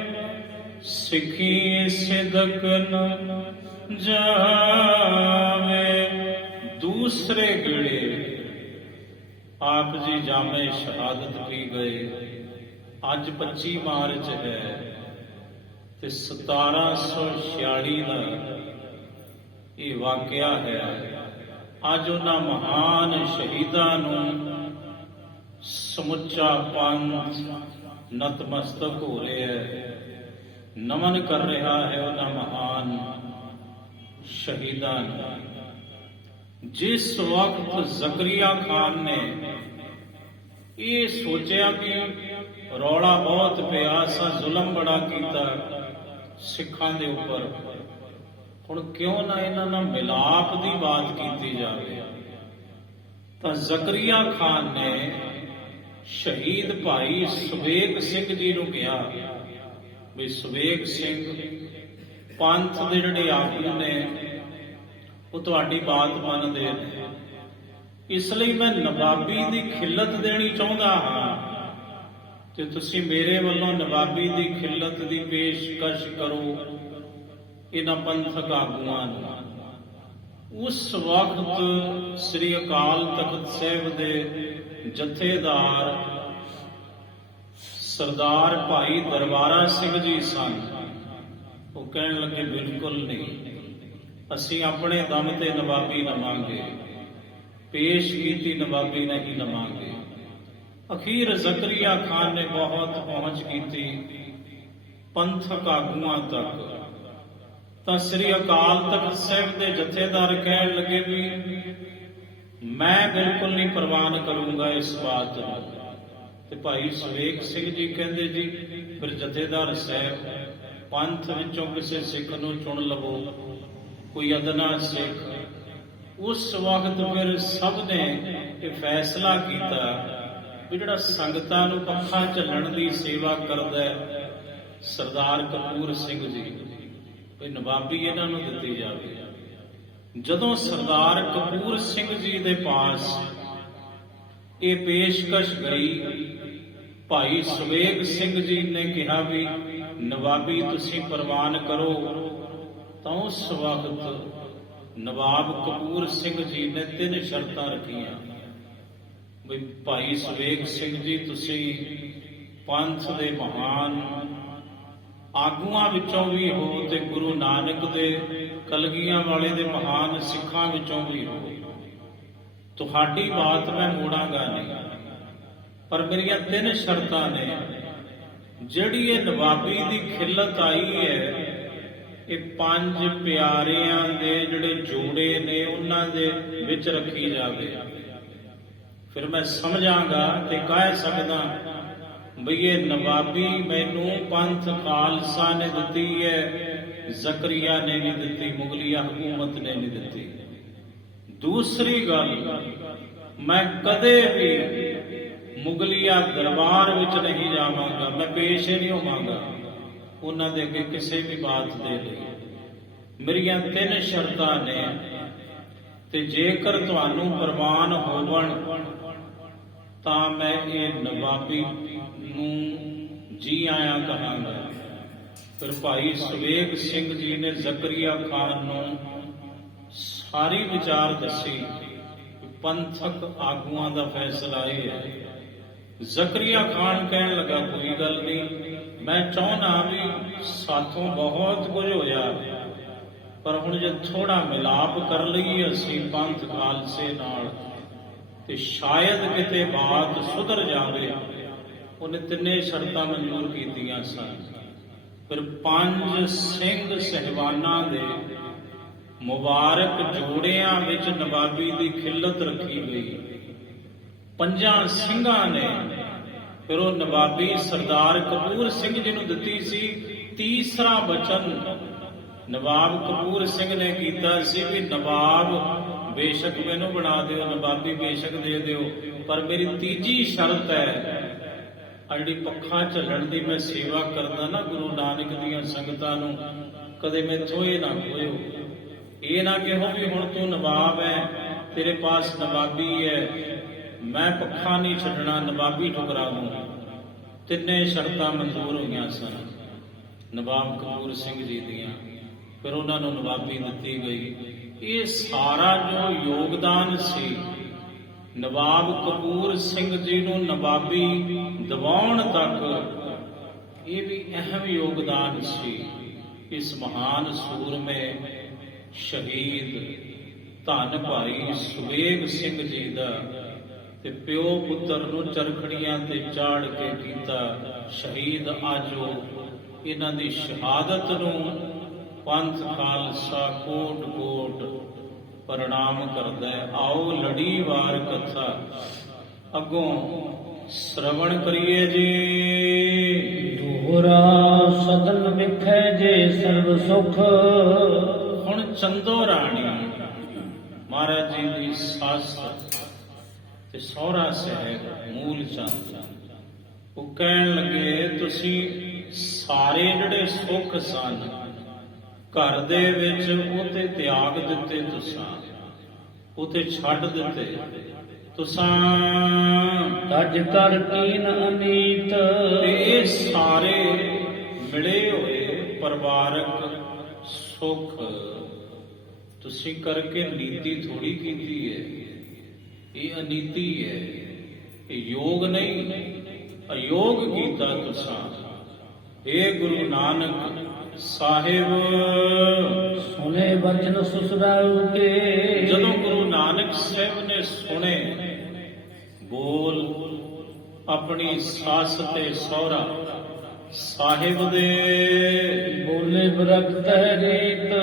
ਸਿੱਖੀ ਸਿਦਕ ਨਾ ਜਾਵੇ। ਦੂਸਰੇ ਗੇੜੇ ਆਪ ਜੀ ਜਾਮੇ ਸ਼ਹਾਦਤ ਪੀ ਗਏ। ਅੱਜ 25 ਮਾਰਚ ਹੈ ਤੇ 1746 ਦਾ ਇਹ ਵਾਕਿਆ ਹੈ। ਅੱਜ ਉਹਨਾਂ ਮਹਾਨ ਸ਼ਹੀਦਾਂ ਨੂੰ ਸਮੁੱਚਾ ਪੰਥ ਨਤਮਸਤਕ ਹੋ ਰਿਹਾ ਹੈ, ਨਮਨ ਕਰ ਰਿਹਾ ਹੈ ਉਹਨਾਂ ਮਹਾਨ ਸ਼ਹੀਦਾਂ ਨੂੰ। ਜਿਸ ਵਕਤ ਜ਼ਕਰੀਆ ਖਾਨ ਨੇ ਇਹ ਸੋਚਿਆ ਕਿ ਰੌਲਾ ਬਹੁਤ ਪਿਆ, ਸਾ ਜ਼ੁਲਮ ਬੜਾ ਕੀਤਾ ਸਿੱਖਾਂ ਦੇ ਉੱਪਰ, ਹੁਣ ਕਿਉਂ ਨਾ ਇਹਨਾਂ ਨਾਲ ਮਿਲਾਪ ਦੀ ਬਾਤ ਕੀਤੀ ਜਾਵੇ, ਤਾਂ ਜ਼ਕਰੀਆ ਖਾਨ ਨੇ ਸ਼ਹੀਦ ਭਾਈ ਸੁਬੇਗ ਸਿੰਘ ਜੀ ਨੂੰ ਕਿਹਾ ਵੀ ਸੁਬੇਗ ਸਿੰਘ, ਪੰਥ ਦੇ ਜਿਹੜੇ ਆਗੂ ਨੇ ਉਹ ਤੁਹਾਡੀ ਬਾਤ ਮੰਨਦੇ ਨੇ, ਇਸ ਲਈ ਮੈਂ ਨਵਾਬੀ ਦੀ ਖਿੱਲਤ ਦੇਣੀ ਚਾਹੁੰਦਾ ਹਾਂ ਤੇ ਤੁਸੀਂ ਮੇਰੇ ਵੱਲੋਂ ਨਵਾਬੀ ਦੀ ਖਿੱਲਤ ਦੀ ਪੇਸ਼ਕਸ਼ ਕਰੋ ਇਹਨਾਂ ਪੰਥਕ ਆਗੂਆਂ ਨੂੰ। ਉਸ ਵਕਤ ਸ੍ਰੀ ਅਕਾਲ ਤਖਤ ਸਾਹਿਬ ਦੇ ਜਥੇਦਾਰ ਸਰਦਾਰ ਭਾਈ ਦਰਬਾਰਾ ਸਿੰਘ ਜੀ ਸਨ। ਉਹ ਕਹਿਣ ਲੱਗੇ ਬਿਲਕੁਲ ਨਹੀਂ, ਅਸੀਂ ਆਪਣੇ ਦਮ ਤੇ ਨਵਾਬੀ ਲਵਾਂਗੇ, ਪੇਸ਼ ਕੀਤੀ ਨਵਾਬੀ ਨਹੀਂ ਲਵਾਂਗੇ। ਅਖੀਰ ਜ਼ਕਰੀਆ ਖਾਨ ਨੇ ਬਹੁਤ ਪਹੁੰਚ ਕੀਤੀ ਪੰਥਕ ਆਗੂਆਂ ਤੱਕ, ਤਾਂ ਸ੍ਰੀ ਅਕਾਲ ਤਖਤ ਸਾਹਿਬ ਦੇ ਜਥੇਦਾਰ ਕਹਿਣ ਲੱਗੇ ਵੀ ਮੈਂ ਬਿਲਕੁਲ ਨਹੀਂ ਪ੍ਰਵਾਨ ਕਰੂੰਗਾ ਇਸ ਬਾਤ ਨੂੰ। ਤੇ ਭਾਈ ਸੁਬੇਗ ਸਿੰਘ ਜੀ ਕਹਿੰਦੇ ਜੀ ਫਿਰ ਜਥੇਦਾਰ ਸਾਹਿਬ, ਪੰਥ ਵਿੱਚੋਂ ਕਿਸੇ ਸਿੱਖ ਨੂੰ ਚੁਣ ਲਵੋ, ਕੋਈ ਅਦਨਾ ਸਿੱਖ। ਉਸ ਵਕਤ ਫਿਰ ਸਭ ਨੇ ਇਹ ਫੈਸਲਾ ਕੀਤਾ ਵੀ ਜਿਹੜਾ ਸੰਗਤਾਂ ਨੂੰ ਪੱਖਾਂ ਝੱਲਣ ਦੀ ਸੇਵਾ ਕਰਦਾ ਹੈ ਸਰਦਾਰ ਕਪੂਰ ਸਿੰਘ ਜੀ, ਵੀ ਨਵਾਬੀ ਇਹਨਾਂ ਨੂੰ ਦਿੱਤੀ ਜਾਵੇ। ਜਦੋਂ ਸਰਦਾਰ ਕਪੂਰ ਸਿੰਘ ਜੀ ਦੇ ਪਾਸ ਇਹ ਪੇਸ਼ਕਸ਼ ਗਈ, ਭਾਈ ਸੁਬੇਗ ਸਿੰਘ ਜੀ ਨੇ ਕਿਹਾ ਵੀ ਨਵਾਬੀ ਤੁਸੀਂ ਪ੍ਰਵਾਨ ਕਰੋ, ਤਾਂ ਉਸ ਵਕਤ ਨਵਾਬ ਕਪੂਰ ਸਿੰਘ ਜੀ ਨੇ 3 ਸ਼ਰਤਾਂ ਰੱਖੀਆਂ ਵੀ ਭਾਈ ਸੁਬੇਗ ਸਿੰਘ ਜੀ ਤੁਸੀਂ ਪੰਥ ਦੇ ਮਹਾਨ ਆਗੂਆਂ ਵਿੱਚੋਂ ਵੀ ਹੋ ਤੇ ਗੁਰੂ ਨਾਨਕ ਦੇ ਕਲਗੀਆਂ ਵਾਲੇ ਦੇ ਮਹਾਨ ਸਿੱਖਾਂ ਵਿੱਚੋਂ ਵੀ ਹੋ, ਤੁਹਾਡੀ ਬਾਤ ਮੈਂ ਮੋੜਾਂਗਾ ਨਹੀਂ, ਪਰ ਮੇਰੀਆਂ 3 ਸ਼ਰਤਾਂ ਨੇ। ਜਿਹੜੀ ਇਹ ਨਵਾਬੀ ਦੀ ਖਿੱਲਤ ਆਈ ਹੈ, ਇਹ 5 ਪਿਆਰਿਆਂ ਦੇ ਜਿਹੜੇ ਜੋੜੇ ਨੇ ਉਹਨਾਂ ਦੇ ਵਿੱਚ ਰੱਖੀ ਜਾਵੇ, ਫਿਰ ਮੈਂ ਸਮਝਾਂਗਾ ਤੇ ਕਹਿ ਸਕਦਾ ਬਈ ਇਹ ਨਵਾਬੀ ਮੈਨੂੰ ਪੰਥ ਖਾਲਸਾ ਨੇ ਦਿੱਤੀ ਹੈ, ਜ਼ਕਰੀਆ ਨੇ ਨਹੀਂ ਦਿੱਤੀ, ਮੁਗਲਿਆ ਹਕੂਮਤ ਨੇ ਨਹੀਂ ਦਿੱਤੀ। ਦੂਸਰੀ ਗੱਲ, ਮੈਂ ਕਦੇ ਵੀ ਮੁਗਲਿਆ ਦਰਬਾਰ ਵਿੱਚ ਨਹੀਂ ਜਾਵਾਂਗਾ, ਮੈਂ ਪੇਸ਼ ਹੀ ਨਹੀਂ ਹੋਵਾਂਗਾ ਉਹਨਾਂ ਦੇ ਅੱਗੇ ਕਿਸੇ ਵੀ ਬਾਤ ਦੇ ਲਈ। ਮੇਰੀਆਂ 3 ਸ਼ਰਤਾਂ ਨੇ, ਤੇ ਜੇਕਰ ਤੁਹਾਨੂੰ ਪ੍ਰਵਾਨ ਹੋਵਣ ਤਾਂ ਮੈਂ ਇਹ ਨਵਾਬੀ ਨੂੰ ਜੀ ਆਇਆਂ ਕਹਾਂਗਾ। ਫਿਰ ਭਾਈ ਸੁਬੇਗ ਸਿੰਘ ਜੀ ਨੇ ਜ਼ਕਰੀਆ ਖਾਨ ਨੂੰ ਸਾਰੀ ਵਿਚਾਰ ਦੱਸੀ, ਪੰਥਕ ਆਗੂਆਂ ਦਾ ਫੈਸਲਾ ਇਹ ਹੈ। ਜ਼ਕਰੀਆ ਖਾਨ ਕਹਿਣ ਲੱਗਾ ਕੋਈ ਗੱਲ ਨਹੀਂ, ਮੈਂ ਚਾਹੁੰਦਾ ਵੀ ਸਾਥੋਂ ਬਹੁਤ ਕੁਝ ਹੋਇਆ, ਪਰ ਹੁਣ ਜੇ ਥੋੜਾ ਮਿਲਾਪ ਕਰ ਲਈਏ ਅਸੀਂ ਪੰਥ ਖਾਲਸੇ ਨਾਲ ਤੇ ਸ਼ਾਇਦ ਕਿਤੇ ਬਾਤ ਸੁਧਰ ਜਾਵੇ। ਉਹਨੇ 3 ਸ਼ਰਤਾਂ ਮਨਜ਼ੂਰ ਕੀਤੀਆਂ ਸਨ। ਫਿਰ 5 ਸਿੰਘ ਸਹਿਬਾਨਾਂ ਦੇ ਮੁਬਾਰਕ ਜੋੜਿਆਂ ਵਿੱਚ ਨਵਾਬੀ ਦੀ ਖਿੱਲਤ ਰੱਖੀ ਗਈ। ਪੰਜਾਂ ਸਿੰਘਾਂ ਨੇ ਫਿਰ ਉਹ ਨਵਾਬੀ ਸਰਦਾਰ ਕਪੂਰ ਸਿੰਘ ਜੀ ਨੂੰ ਦਿੱਤੀ ਸੀ। ਤੀਸਰਾ ਬਚਨ ਨਵਾਬ ਕਪੂਰ ਸਿੰਘ ਨੇ ਕੀਤਾ ਸੀ ਵੀ ਨਵਾਬ ਬੇਸ਼ੱਕ ਮੈਨੂੰ ਬਣਾ ਦਿਓ, ਨਵਾਬੀ ਬੇਸ਼ੱਕ ਦੇ ਦਿਓ, ਪਰ ਮੇਰੀ ਤੀਜੀ ਸ਼ਰਤ ਹੈ, ਆ ਜਿਹੜੀ ਪੱਖਾਂ ਝੱਲਣ ਦੀ ਮੈਂ ਸੇਵਾ ਕਰਦਾ ਨਾ ਗੁਰੂ ਨਾਨਕ ਦੀਆਂ ਸੰਗਤਾਂ ਨੂੰ, ਕਦੇ ਮੈਥੋਂ ਇਹ ਨਾ ਖੋਇਓ। ਇਹ ਨਾ ਕਿਹੋ ਵੀ ਹੁਣ ਤੂੰ ਨਵਾਬ ਹੈ, ਤੇਰੇ ਪਾਸ ਨਵਾਬੀ ਹੈ, ਮੈਂ ਪੱਖਾ ਨਹੀਂ ਛੱਡਣਾ, ਨਵਾਬੀ ਠੁਕਰਾ ਦੂੰ। ਤਿੰਨੇ ਸ਼ਰਤਾਂ ਮਨਜ਼ੂਰ ਹੋਈਆਂ ਸਨ ਨਵਾਬ ਕਪੂਰ ਸਿੰਘ ਜੀ ਦੀਆਂ। ਫਿਰ ਉਹਨਾਂ ਨੂੰ ਨਵਾਬੀ ਦਿੱਤੀ ਗਈ। ਇਹ ਸਾਰਾ ਜੋ ਯੋਗਦਾਨ ਸੀ ਨਵਾਬ ਕਪੂਰ ਸਿੰਘ ਜੀ ਨੂੰ ਨਵਾਬੀ ਦਿਵਾਉਣ ਤੱਕ, ਇਹ ਵੀ ਅਹਿਮ ਯੋਗਦਾਨ ਸੀ ਇਸ ਮਹਾਨ ਸੂਰਮੇ ਸ਼ਹੀਦ ਧੰਨ ਭਾਈ ਸੁਬੇਗ ਸਿੰਘ ਜੀ ਦਾ। ਤੇ ਪਿਓ ਪੁੱਤਰ ਨੂੰ ਚਰਖੜੀਆਂ ਤੇ ਚਾੜ ਕੇ ਕੀਤਾ ਸ਼ਹੀਦ। ਅੱਜ ਉਹ ਇਹਨਾਂ ਦੀ ਸ਼ਹਾਦਤ ਨੂੰ ਪੰਥ ਖਾਲਸਾ ਕੋਟ ਕੋਟ ਪ੍ਰਣਾਮ ਕਰਦਾ ਹੈ। ਆਓ ਲੜੀਵਾਰ ਕਥਾ ਅੱਗੋਂ ਸ਼ਰਵਣ ਕਰੀਏ ਜੀ। ਦੋਹਰਾ ਸਦਨ ਵਿਖੇ ਜੇ ਸਰਬ ਸੁਖ। ਹੁਣ ਚੰਦੋ ਰਾਣੀ ਮਹਾਰਾਜ ਜੀ ਦੀ ਸੱਸ ਤੇ ਸਹੁਰਾ ਸਾਹਿਬ ਮੂਲ ਚੰਦ, ਉਹ ਕਹਿਣ ਲੱਗੇ ਤੁਸੀਂ ਸਾਰੇ ਜਿਹੜੇ ਸੁੱਖ ਸਨ ਘਰ ਦੇ ਵਿੱਚ ਉਹ ਤੇ ਤਿਆਗ ਦਿੱਤੇ, ਤੁਸੀਂ ਉਹ ਤੇ ਛੱਡ ਦਿੱਤੇ। ਤੁਸਾਂ ਤਜ ਕਰ ਕੀਨ ਅਨੀਤ। ਤੇ ਇਹ ਸਾਰੇ ਮਿਲੇ ਹੋਏ ਪਰਿਵਾਰਕ ਸੁੱਖ ਤੁਸੀਂ ਕਰਕੇ ਨੀਤੀ ਥੋੜੀ ਕੀਤੀ ਹੈ, ਇਹ ਅਨੀਤੀ ਹੈ, ਇਹ ਯੋਗ ਨਹੀਂ, ਅਯੋਗ ਕੀਤਾ ਤੁਸਾਂ। ਇਹ ਗੁਰੂ ਨਾਨਕ ਸਾਹਿਬ ਸੁਨੇ ਬਚਨ ਸੁਸਰਾਉ ਕੇ। ਜਦੋਂ ਗੁਰੂ ਨਾਨਕ ਸਾਹਿਬ ਨੇ ਸੁਣੇ ਬੋਲ ਆਪਣੀ ਸੱਸ ਤੇ ਸਹੁਰਾ ਸਾਹਿਬ ਦੇ, ਬੋਲੇ ਵਿਰਕਤ ਰੀਤ।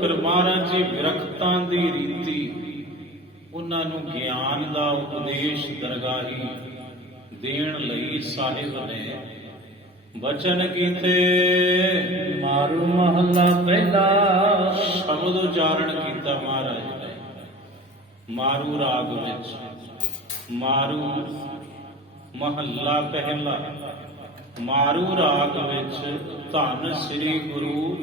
ਫਿਰ ਮਹਾਰਾਜ ਜੀ ਵਿਰਕਤਾਂ ਦੀ ਰੀਤੀ, ਉਹਨਾਂ ਨੂੰ ਗਿਆਨ ਦਾ ਉਪਦੇਸ਼ ਦਰਗਾਹੀ ਦੇਣ ਲਈ ਸਾਹਿਬ ਨੇ ਬਚਨ ਕੀਤੇ। ਮਾਰੂ ਮਹੱਲਾ ਪਹਿਲਾ। ਸ਼ਬਦ ਉਚਾਰਨ ਕੀਤਾ ਮਹਾਰਾਜ ਨੇ ਮਾਰੂ ਰਾਗ ਵਿੱਚ। ਮਾਰੂ ਮਹੱਲਾ ਪਹਿਲਾ ਮਾਰੂ ਰਾਗ ਵਿੱਚ ਧੰਨ ਸ੍ਰੀ ਗੁਰੂ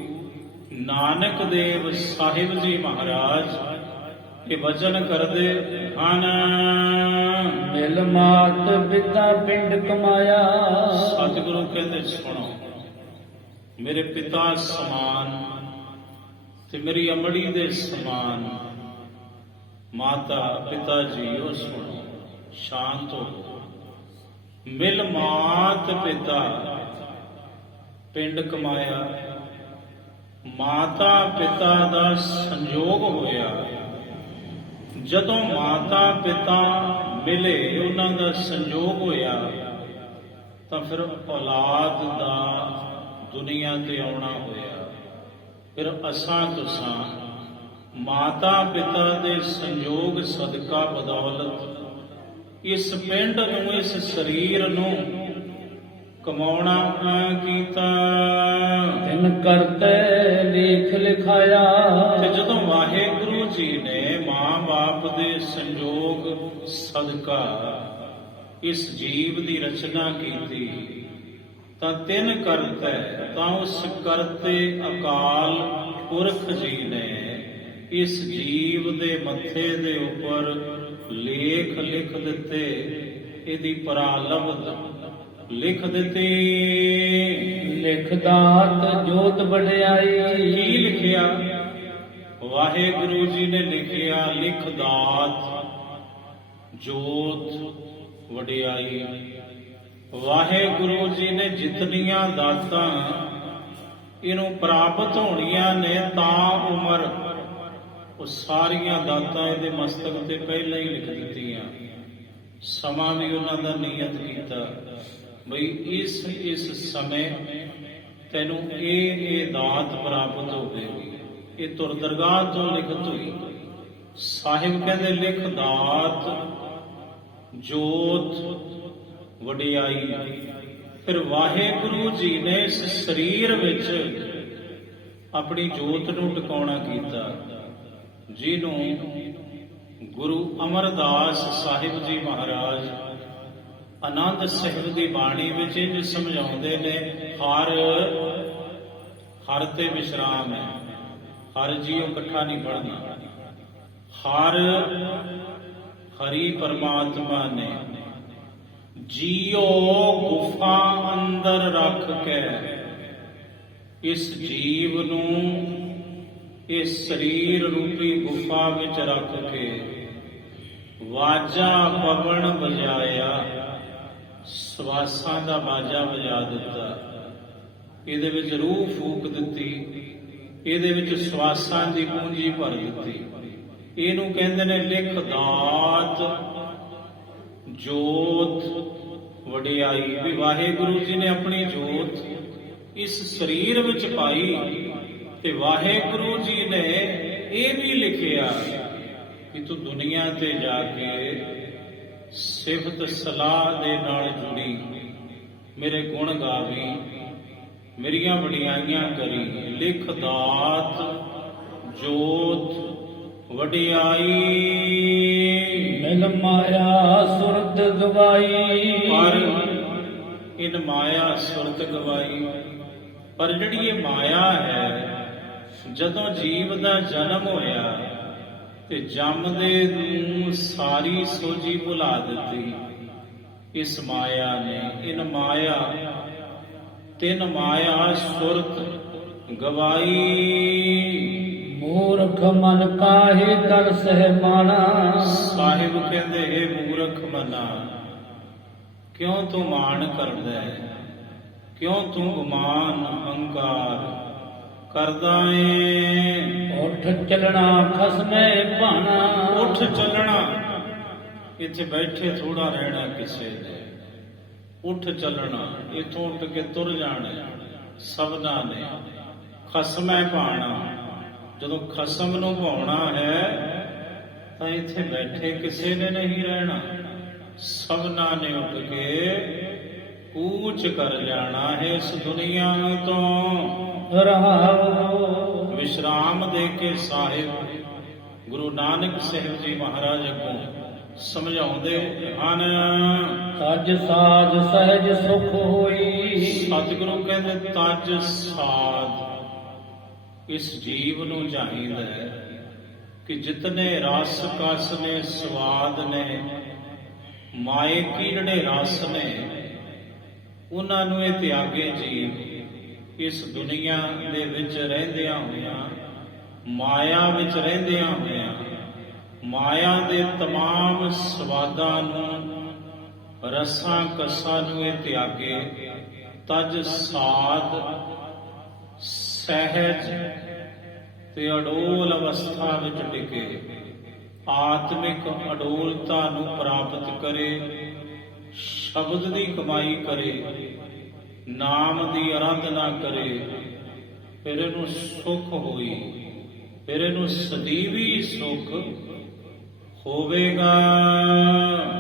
ਨਾਨਕ ਦੇਵ ਸਾਹਿਬ ਜੀ ਮਹਾਰਾਜ ਇਹ ਵਚਨ ਕਰਦੇ ਹਨ। ਮਿਲ ਮਾਤ ਪਿਤਾ ਪਿੰਡ ਕਮਾਇਆ। ਸਤਿਗੁਰੂ ਕਹਿੰਦੇ ਸੁਣੋ, ਮੇਰੇ ਪਿਤਾ ਸਮਾਨ ਤੇ ਮੇਰੀ ਅਮੜੀ ਦੇ ਸਮਾਨ ਮਾਤਾ ਪਿਤਾ ਜੀ ਉਹ ਸੁਣੋ, ਸ਼ਾਂਤ ਹੋ। ਮਿਲ ਮਾਤ ਪਿਤਾ ਪਿੰਡ ਕਮਾਇਆ, ਮਾਤਾ ਪਿਤਾ ਦਾ ਸੰਯੋਗ ਹੋਇਆ। ਜਦੋਂ ਮਾਤਾ ਪਿਤਾ ਮਿਲੇ, ਉਹਨਾਂ ਦਾ ਸੰਯੋਗ ਹੋਇਆ, ਤਾਂ ਫਿਰ ਔਲਾਦ ਦਾ ਦੁਨੀਆ ਤੇ ਆਉਣਾ ਹੋਇਆ। ਫਿਰ ਅਸਾਂ ਤੁਸਾਂ ਮਾਤਾ ਪਿਤਾ ਦੇ ਸੰਯੋਗ ਸਦਕਾ ਬਦੌਲਤ ਇਸ ਪਿੰਡ ਨੂੰ, ਇਸ ਸਰੀਰ ਨੂੰ ਕਮਾਉਣਾ ਕੀਤਾ। ਤਿਨ ਕਰਤੇ ਲੇਖ ਲਿਖਾਇਆ। ਤੇ ਜਦੋਂ ਵਾਹਿਗੁਰੂ ਜੀ ਨੇ ਮਾਂ-ਬਾਪ ਦੇ ਸੰਯੋਗ ਸਦਕਾ ਇਸ ਜੀਵ ਦੀ ਰਚਨਾ ਕੀਤੀ, ਤਾਂ ਤਿੰਨ ਕਰਤੇ, ਤਾਂ ਉਸ ਕਰਤੇ ਅਕਾਲ ਪੁਰਖ ਜੀ ਨੇ ਇਸ ਜੀਵ ਦੇ ਮੱਥੇ ਦੇ ਉੱਪਰ ਲੇਖ ਲਿਖ ਦਿੱਤੇ, ਇਹਦੀ ਪ੍ਰਾਲਬਧ ਲਿਖ ਦਿੱਤੀ। ਲਿਖ ਦਾਤ ਜੋਤ ਵਡਿਆਈ। ਕੀ ਲਿਖਿਆ? ਵਾਹਿਗੁਰੂ ਜੀ ਨੇ ਲਿਖਿਆ ਲਿਖ ਦਾਤ ਜੋਤ ਵਡਿਆਈ। ਵਾਹਿਗੁਰੂ ਜੀ ਨੇ ਜਿਤਨੀਆਂ ਦਾਤਾਂ ਇਹਨੂੰ ਪ੍ਰਾਪਤ ਹੋਣੀਆਂ ਨੇ ਤਾਂ ਉਮਰ, ਉਹ ਸਾਰੀਆਂ ਦਾਤਾਂ ਇਹਦੇ ਮਸਤਕ ਤੇ ਪਹਿਲਾਂ ਹੀ ਲਿਖ ਦਿੱਤੀਆਂ। ਸਮਾਂ ਵੀ ਉਹਨਾਂ ਦਾ ਨਿਯਤ ਕੀਤਾ ਬਈ ਇਸ ਸਮੇਂ ਤੈਨੂੰ ਇਹ ਦਾਤ ਪ੍ਰਾਪਤ ਹੋਵੇਗੀ, ਇਹ ਤੁਰ ਦਰਗਾਹ ਤੋਂ ਲਿਖਤ ਹੋਈ। ਸਾਹਿਬ ਕਹਿੰਦੇ ਲਿਖ ਦਾਤ ਜੋਤ ਵਡਿਆਈ। ਫਿਰ ਵਾਹਿਗੁਰੂ ਜੀ ਨੇ ਇਸ ਸਰੀਰ ਵਿੱਚ ਆਪਣੀ ਜੋਤ ਨੂੰ ਟਿਕਾਉਣਾ ਕੀਤਾ, ਜਿਹਨੂੰ ਗੁਰੂ ਅਮਰਦਾਸ ਸਾਹਿਬ ਜੀ ਮਹਾਰਾਜ ਆਨੰਦ ਸਾਹਿਬ ਦੀ ਬਾਣੀ ਵਿੱਚ ਇਹ ਸਮਝਾਉਂਦੇ ਨੇ, ਹਰ ਤੇ ਵਿਸ਼ਰਾਮ ਹੈ। ਹਰ ਜੀਓ ਇਕੱਠਾ ਨਹੀਂ ਪੜ੍ਹਨਾ। ਹਰੀ ਪਰਮਾਤਮਾ ਨੇ ਜੀਓ ਗੁਫਾ ਅੰਦਰ ਰੱਖ ਕੇ ਇਸ ਜੀਵ ਨੂੰ ਇਸ ਸਰੀਰ ਰੂਪੀ ਗੁਫਾ ਵਿੱਚ ਰੱਖ ਕੇ ਵਾਜਾ ਪਵਨ ਵਜਾਇਆ, ਸਵਾਸਾਂ ਦਾ ਬਾਜਾ ਵਜਾ ਦਿੱਤਾ। ਇਹਦੇ ਵਿੱਚ ਰੂਹ ਫੂਕ ਦਿੱਤੀ, ਇਹਦੇ ਵਿੱਚ ਸਵਾਸਾਂ ਦੀ ਪੂੰਜੀ ਭਰ ਦਿੱਤੀ। ਇਹਨੂੰ ਕਹਿੰਦੇ ਨੇ ਲਿਖ ਦਾਤ ਜੋਤ ਵਡਿਆਈ। ਵੀ ਵਾਹਿਗੁਰੂ ਜੀ ਨੇ ਆਪਣੀ ਜੋਤ ਇਸ ਸਰੀਰ ਵਿੱਚ ਪਾਈ, ਤੇ ਵਾਹਿਗੁਰੂ ਜੀ ਨੇ ਇਹ ਵੀ ਲਿਖਿਆ ਕਿ ਤੂੰ ਦੁਨੀਆ ਤੇ ਜਾ ਕੇ ਸਿਫਤ ਸਲਾਹ ਦੇ ਨਾਲ ਜੁੜੀ, ਮੇਰੇ ਗੁਣ ਗਾਵੀ, ਮੇਰੀਆਂ ਵਡਿਆਈਆਂ ਕਰੀ। ਲਿਖ ਦਾਤ ਜੋਤ ਵਡਿਆਈ। ਮਿਲ ਮਾਇਆ ਸੁਰਤ ਗਵਾਈ। ਪਰ ਇਨ ਮਾਇਆ ਸੁਰਤ ਗਵਾਈ। ਪਰ ਜਿਹੜੀ ਇਹ ਮਾਇਆ ਹੈ, ਜਦੋਂ ਜੀਵ ਦਾ ਜਨਮ ਹੋਇਆ ਤੇ ਜੰਮਦੇ ਨੂੰ ਸਾਰੀ ਸੋਝੀ ਭੁਲਾ ਦਿੱਤੀ ਇਸ ਮਾਇਆ ਨੇ। ਇਨ ਮਾਇਆ ਤਿਨ ਮਾਇਆ ਸੁਰਤ ਗਵਾਈ। ਮੂਰਖ ਮਨ ਕਾਹੇ ਕਰ ਸਹਿ ਮਾਣਾ। ਸਾਹਿਬ ਕਹਿੰਦੇ ਇਹ ਮੂਰਖ ਮਨਾ, ਕਿਉਂ ਤੂੰ ਮਾਣ ਕਰਦਾ ਹੈ, ਕਿਉਂ ਤੂੰ ਗੁਮਾਨ ਅਹੰਕਾਰ ਕਰਦਾ ਏ। ਉੱਠ ਚੱਲਣਾ ਖਸਮੇ ਭਾਣਾ। ਉੱਠ ਚੱਲਣਾ, ਇੱਥੇ ਬੈਠੇ ਥੋੜਾ ਰਹਿਣਾ ਕਿਸੇ ਨੇ। ਉੱਠ ਚੱਲਣਾ, ਇੱਥੋਂ ਉੱਠ ਕੇ ਤੁਰ ਜਾਣਾ ਸਭਨਾਂ ਨੇ। ਖਸਮੈ ਭਾਣਾ, ਜਦੋਂ ਖਸਮ ਨੂੰ ਭਾਉਣਾ ਹੈ ਤਾਂ ਇੱਥੇ ਬੈਠੇ ਕਿਸੇ ਨੇ ਨਹੀਂ ਰਹਿਣਾ, ਸਭਨਾਂ ਨੇ ਉੱਠ ਕੇ ਕੂਚ ਕਰ ਜਾਣਾ ਹੈ ਇਸ ਦੁਨੀਆ ਤੋਂ। ਰਹਾਉ ਵਿਸ਼ਰਾਮ ਦੇ ਕੇ ਸਾਹਿਬ ਗੁਰੂ ਨਾਨਕ ਸਾਹਿਬ ਜੀ ਮਹਾਰਾਜ ਅੱਗੋਂ ਸਮਝਾਉਂਦੇ ਹਨ। ਤਜ ਸਾਜ ਸਹਿਜ ਸੁਖ ਹੋਈ। ਸਤਿਗੁਰੂ ਕਹਿੰਦੇ ਤਜ ਸਾਧ ਇਸ ਜੀਵ ਨੂੰ ਚਾਹੀਦਾ ਹੈ ਕਿ ਜਿਤਨੇ ਰਸ ਕਸ ਨੇ, ਸਵਾਦ ਨੇ, ਮਾਇਕੀ ਜਿਹੜੇ ਰਸ ਨੇ, ਉਹਨਾਂ ਨੂੰ ਇਹ ਤਿਆਗੇ ਜੀਵ। ਇਸ ਦੁਨੀਆ ਦੇ ਵਿੱਚ ਰਹਿੰਦਿਆਂ ਹੋਇਆਂ, ਮਾਇਆ ਵਿੱਚ ਰਹਿੰਦਿਆਂ ਹੋਇਆਂ, ਮਾਇਆ ਦੇ ਤਮਾਮ ਸਵਾਦਾਂ ਨੂੰ, ਰਸਾਂ ਕਸਾਂ ਨੂੰ ਇਹ ਤਿਆਗੇ। ਤਜ ਸਾਧ ਸਹਿਜ ਤੇ ਅਡੋਲ ਅਵਸਥਾ ਵਿੱਚ ਟਿਕੇ, ਆਤਮਿਕ ਅਡੋਲਤਾ ਨੂੰ ਪ੍ਰਾਪਤ ਕਰੇ, ਸ਼ਬਦ ਦੀ ਕਮਾਈ ਕਰੇ, ਨਾਮ ਦੀ ਅਰਾਧਨਾ ਕਰੇ। ਫਿਰ ਇਹਨੂੰ ਸੁਖ ਹੋਈ, ਫਿਰ ਇਹਨੂੰ ਸਦੀਵੀ ਸੁਖ ਹੋਵੇਗਾ।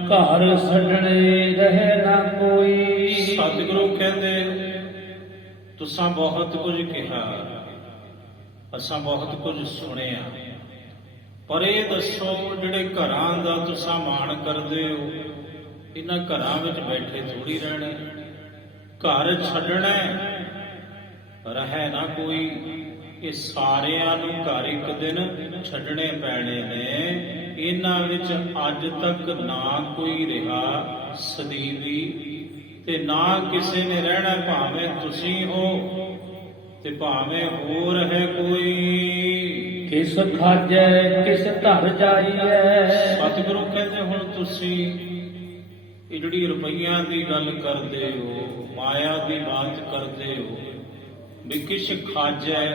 ਘਰ ਛੱਡਣੇ ਰਹਿ ਨਾ ਕੋਈ। ਸਤਿਗੁਰੂ ਕਹਿੰਦੇ ਤੁਸਾਂ ਬਹੁਤ ਕੁਝ ਕਿਹਾ, ਅਸਾਂ ਬਹੁਤ ਕੁਝ ਸੁਣਿਆ, ਪਰ ਇਹ ਦੱਸੋ ਜਿਹੜੇ ਘਰਾਂ ਦਾ ਤੁਸਾਂ ਮਾਣ ਕਰਦੇ ਹੋ, ਇਹਨਾਂ ਘਰਾਂ ਵਿੱਚ ਬੈਠੇ ਥੋੜੀ ਰਹਿਣਾ। ਘਰ ਛੱਡਣਾ ਰਹਿ ਨਾ ਕੋਈ। ਇਹ ਸਾਰਿਆਂ ਨੂੰ ਘਰ ਇੱਕ ਦਿਨ ਛੱਡਣੇ ਪੈਣੇ ਨੇ। ਇਹਨਾਂ ਵਿੱਚ ਅੱਜ ਤੱਕ ਨਾ ਕੋਈ ਰਿਹਾ ਸਦੀਵੀ, ਤੇ ਨਾ ਕਿਸੇ ਨੇ ਰਹਿਣਾ, ਭਾਵੇਂ ਤੁਸੀਂ ਹੋ ਤੇ ਭਾਵੇਂ ਹੋਰ ਹੈ ਕੋਈ। ਕਿਸ ਖਾਜੈ ਕਿਸ ਧਰ ਜਾਈਐ। ਸਤਿਗੁਰੂ ਕਹਿੰਦੇ ਹੁਣ ਤੁਸੀਂ ਇਹ ਜਿਹੜੀ ਰੁਪਈਆਂ ਦੀ ਗੱਲ ਕਰਦੇ ਹੋ, ਮਾਇਆ ਦੀ ਬਾਤ ਕਰਦੇ ਹੋ, ਵੀ ਕਿਸ ਖਾਜੈ,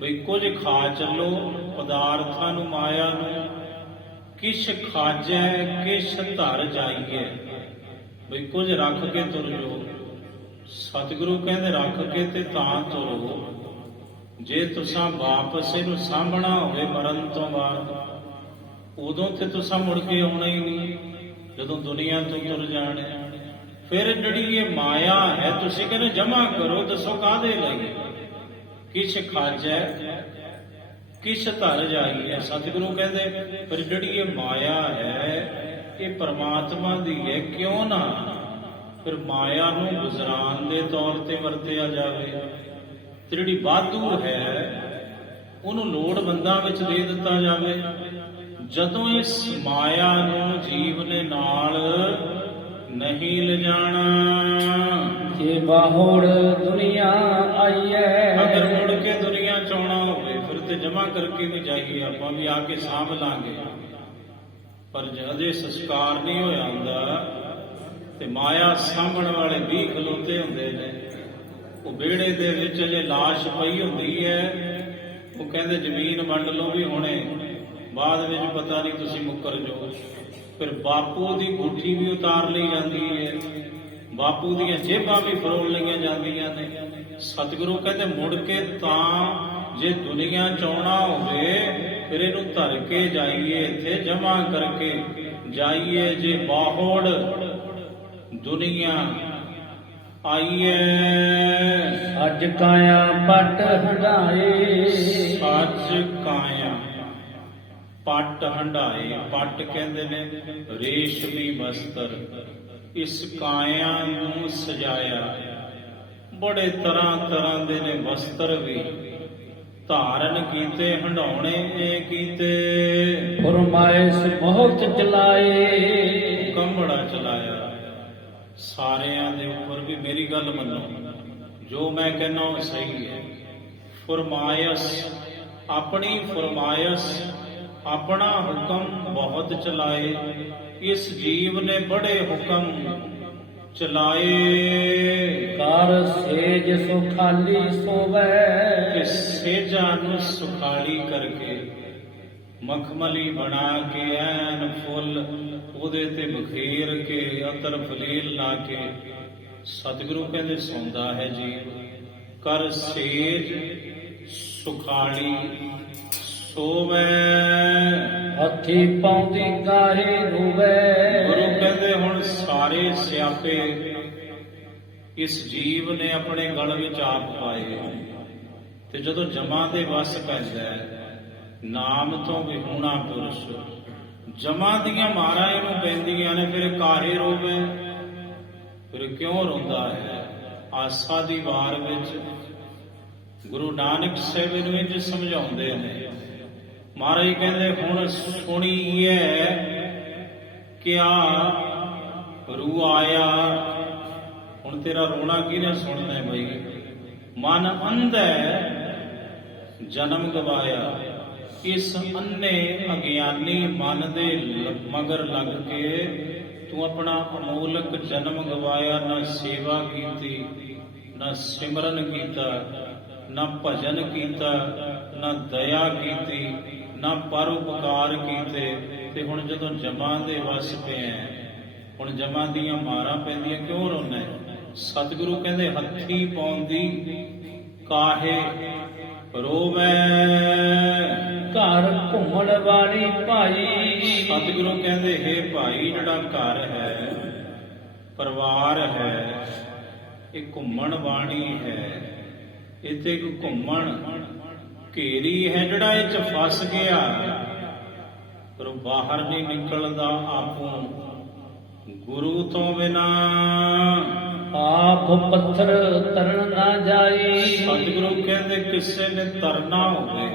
ਬਈ ਕੁਝ ਖਾ ਚੱਲੋ ਪਦਾਰਥਾਂ ਨੂੰ, ਮਾਇਆ ਨੂੰ। ਕਿਸ ਖਾਜੈ ਕਿਸ ਧਰ ਜਾਈਐ, ਬਈ ਕੁਝ ਰੱਖ ਕੇ ਤੁਰ ਜਾਓ। ਸਤਿਗੁਰੂ ਕਹਿੰਦੇ ਰੱਖ ਕੇ ਤੇ ਤਾਂ ਤੁਰੋ, ਜੇ ਤੁਸਾਂ ਵਾਪਸ ਇਹਨੂੰ ਸਾਂਭਣਾ ਹੋਵੇ ਮਰਨ ਤੋਂ ਬਾਅਦ, ਉਦੋਂ ਤੇ ਤੁਸਾਂ ਮੁੜ ਕੇ ਆਉਣਾ ਹੀ ਨਹੀਂ, ਜਦੋਂ ਦੁਨੀਆ ਤੋਂ ਤੁਰ ਜਾਣਾ। ਫਿਰ ਜਿਹੜੀ ਇਹ ਮਾਇਆ ਹੈ, ਤੁਸੀਂ ਕਹਿੰਦੇ ਜਮਾ ਕਰੋ, ਦੱਸੋ ਕਾਹਦੇ ਲਈ? ਕਿਛ ਖਾਜੈ ਕਿਛ ਧਰ ਜਾਈਏ। ਸਤਿਗੁਰੂ ਕਹਿੰਦੇ ਪਰ ਜਿਹੜੀ ਇਹ ਮਾਇਆ ਹੈ ਇਹ ਪਰਮਾਤਮਾ ਦੀ ਹੈ, ਕਿਉਂ ਨਾ ਫਿਰ ਮਾਇਆ ਨੂੰ ਗੁਜ਼ਰਾਨ ਦੇ ਤੌਰ ਤੇ ਵਰਤਿਆ ਜਾਵੇ, ਤੇ ਜਿਹੜੀ ਵਾਧੂ ਹੈ ਉਹਨੂੰ ਲੋੜਵੰਦਾਂ ਵਿੱਚ ਦੇ ਦਿੱਤਾ ਜਾਵੇ। ਜਦੋਂ ਇਸ ਮਾਇਆ ਨੂੰ ਜੀਵ ਨੇ ਨਾਲ ਨਹੀਂ ਲਿਜਾਣਾ, ਜੇ ਬਾਹਰ ਦੁਨੀਆ ਆਈਐ, ਅਗਰ ਮੁੜ ਕੇ ਦੁਨੀਆ ਚ ਆਉਣਾ ਹੋਵੇ ਫਿਰ ਤੇ ਜਮਾ ਕਰਕੇ ਵੀ ਜਾਈਏ, ਆਪਾਂ ਵੀ ਆ ਕੇ ਸਾਂਭ ਲਾਂਗੇ। ਪਰ ਅਜੇ ਸੰਸਕਾਰ ਨਹੀਂ ਹੋਇਆ ਹੁੰਦਾ ਤੇ ਮਾਇਆ ਸਾਂਭਣ ਵਾਲੇ ਵੀ ਖਲੋਤੇ ਹੁੰਦੇ ਨੇ। ਉਹ ਵਿਹੜੇ ਦੇ ਵਿੱਚ ਜੇ ਲਾਸ਼ ਪਈ ਹੁੰਦੀ ਹੈ, ਉਹ ਕਹਿੰਦੇ ਜ਼ਮੀਨ ਵੰਡ ਲਓ ਵੀ ਹੁਣੇ, ਬਾਅਦ ਵਿੱਚ ਪਤਾ ਨਹੀਂ ਤੁਸੀਂ ਮੁੱਕਰ ਜਾਓ। ਫਿਰ ਬਾਪੂ ਦੀ ਗੁੱਠੀ ਵੀ ਉਤਾਰ ਲਈ ਜਾਂਦੀ ਹੈ, ਬਾਪੂ ਦੀਆਂ ਜੇਬਾਂ ਵੀ ਫਰੋਲ ਲਈਆਂ ਜਾਂਦੀਆਂ ਨੇ। ਸਤਿਗੁਰੂ ਕਹਿੰਦੇ ਮੁੜ ਕੇ ਤਾਂ ਜੇ ਦੁਨੀਆ ਚ ਆਉਣਾ ਹੋਵੇ ਫਿਰ ਇਹਨੂੰ ਧਰ ਕੇ ਜਾਈਏ, ਇੱਥੇ ਜਮਾ ਕਰਕੇ ਜਾਈਏ। ਜੇ ਬਾਹੜ ਦੁਨੀਆ ਆਈਏ, ਅੱਜ ਕਾਇਆ ਪਟ ਹੰਡਾਏ, ਸੱਚ ਕਾਇਆ ਪੱਟ ਹੰਡਾਏ। ਪੱਟ ਕਹਿੰਦੇ ਨੇ ਰੇਸ਼ਮੀ ਵਸਤਰ, ਇਸ ਕਾਇਆ ਨੂੰ ਸਜਾਇਆ। ਬੜੇ ਤਰ੍ਹਾਂ ਤਰ੍ਹਾਂ ਦੇ ਨੇ ਵਸਤਰ ਵੀ ਧਾਰਨ ਕੀਤੇ, ਹੰਡਾਉਣੇ ਕੀਤੇ। ਫਰਮਾਇਸ਼ ਬਹੁਤ ਚਲਾਏ, ਕੰਬੜਾ ਚਲਾਇਆ ਸਾਰਿਆਂ ਦੇ ਉੱਪਰ ਵੀ। ਮੇਰੀ ਗੱਲ ਮੰਨੋ, ਜੋ ਮੈਂ ਕਹਿੰਦਾ ਉਹ ਸਹੀ ਹੈ। ਫਰਮਾਇਸ਼, ਆਪਣੀ ਫਰਮਾਇਸ਼, ਆਪਣਾ ਹੁਕਮ ਬਹੁਤ ਚਲਾਏ। ਇਸ ਜੀਵ ਨੇ ਬੜੇ ਹੁਕਮ ਚਲਾਏ। ਕਰ ਸੇਜ ਸੁਖਾਲੀ ਸੋਵੈ, ਕਿ ਸੇਜਾਂ ਨੂੰ ਸੁਖਾਲੀ ਕਰਕੇ, ਮਖਮਲੀ ਬਣਾ ਕੇ ਐਨ ਫੁੱਲ ਉਹਦੇ ਤੇ ਬਖੇਰ ਕੇ, ਅਤਰ ਫਲੀਲ ਲਾ ਕੇ ਸਤਿਗੁਰੂ ਕਹਿੰਦੇ ਸੌਂਦਾ ਹੈ ਜੀਵ। ਕਰ ਸੇਜ ਸੁਖਾਲੀ ਸੋਵੈ, ਹੱਥੀ ਪਾਉਂਦੀ ਕਾਹੇ ਰੋਵੈ। ਗੁਰੂ ਕਹਿੰਦੇ ਹੁਣ ਸਾਰੇ ਸਿਆਪੇ ਇਸ ਜੀਵ ਨੇ ਆਪਣੇ ਗਲ ਵਿੱਚ ਆਪ ਪਾਏ, ਤੇ ਜਦੋਂ ਜਮਾਂ ਦੇ ਵਸ ਪੈਂਦਾ ਨਾਮ ਤੋਂ ਵਿਹੂਣਾ ਪੁਰਸ਼, ਜਮਾਂ ਦੀਆਂ ਮਾਰਾਂ ਇਹਨੂੰ ਪੈਂਦੀਆਂ ਨੇ, ਫਿਰ ਕਾਹੇ ਰੋਵੇ। ਫਿਰ ਕਿਉਂ ਰੋਂਦਾ ਹੈ? ਆਸਾ ਦੀ ਵਾਰ ਵਿੱਚ ਗੁਰੂ ਨਾਨਕ ਸਾਹਿਬ ਨੂੰ ਇੰਝ ਸਮਝਾਉਂਦੇ ਨੇ। ਮਹਾਰਾਜ ਕਹਿੰਦੇ ਹੁਣ ਸੁਣੀਏ ਕਿਆ ਰੂ ਆਇਆ। ਹੁਣ ਤੇਰਾ ਰੋਣਾ ਕਿਹਨੇ ਸੁਣਨਾ ਹੈ ਬਈ? ਮਨ ਅੰਧੈ ਜਨਮ ਗਵਾਇਆ। ਇਸ ਅੰਨੇ ਅਗਿਆਨੀ ਮਨ ਦੇ ਮਗਰ ਲੱਗ ਕੇ ਤੂੰ ਆਪਣਾ ਅਮੋਲਕ ਜਨਮ ਗਵਾਇਆ। ਨਾ ਸੇਵਾ ਕੀਤੀ, ਨਾ ਸਿਮਰਨ ਕੀਤਾ, ਨਾ ਭਜਨ ਕੀਤਾ, ਨਾ ਦਇਆ ਕੀਤੀ, ਨਾ ਪਰਉਪਕਾਰ ਕੀਤੇ। ਤੇ ਹੁਣ ਜਦੋਂ ਜਮਾਂ ਦੇ ਵਸ ਪਿਆ, ਹੁਣ ਜਮਾਂ ਦੀਆਂ ਮਾਰਾਂ ਪੈਂਦੀਆਂ, ਕਿਉਂ ਰੋਣਾ? ਸਤਿਗੁਰੂ ਕਹਿੰਦੇ ਹੱਥੀ ਪਾਉਂਦੀ ਕਾਹੇ ਰੋਵੈ। ਘਰ ਘੁੰਮਣ ਵਾਲੀ ਭਾਈ, ਸਤਿਗੁਰੂ ਕਹਿੰਦੇ ਹੇ ਭਾਈ, ਜਿਹੜਾ ਘਰ ਹੈ, ਪਰਿਵਾਰ ਹੈ, ਇਹ ਘੁੰਮਣ ਵਾਲੀ ਹੈ। ਇਹ ਤੇ ਇੱਕ ਘੁੰਮਣ ਘੇਰੀ ਹੈ, ਜਿਹੜਾ ਇਹ ਚ ਫਸ ਗਿਆ ਪਰ ਬਾਹਰ ਨਹੀਂ ਨਿਕਲਦਾ ਆਪੋਂ ਗੁਰੂ ਤੋਂ ਬਿਨਾ। ਆਪ ਪੱਥਰ ਤਰਨ ਨਾ ਜਾਈ। ਸਤਿਗੁਰੂ ਕਹਿੰਦੇ ਕਿਸੇ ਨੇ ਤਰਨਾ ਹੋਵੇ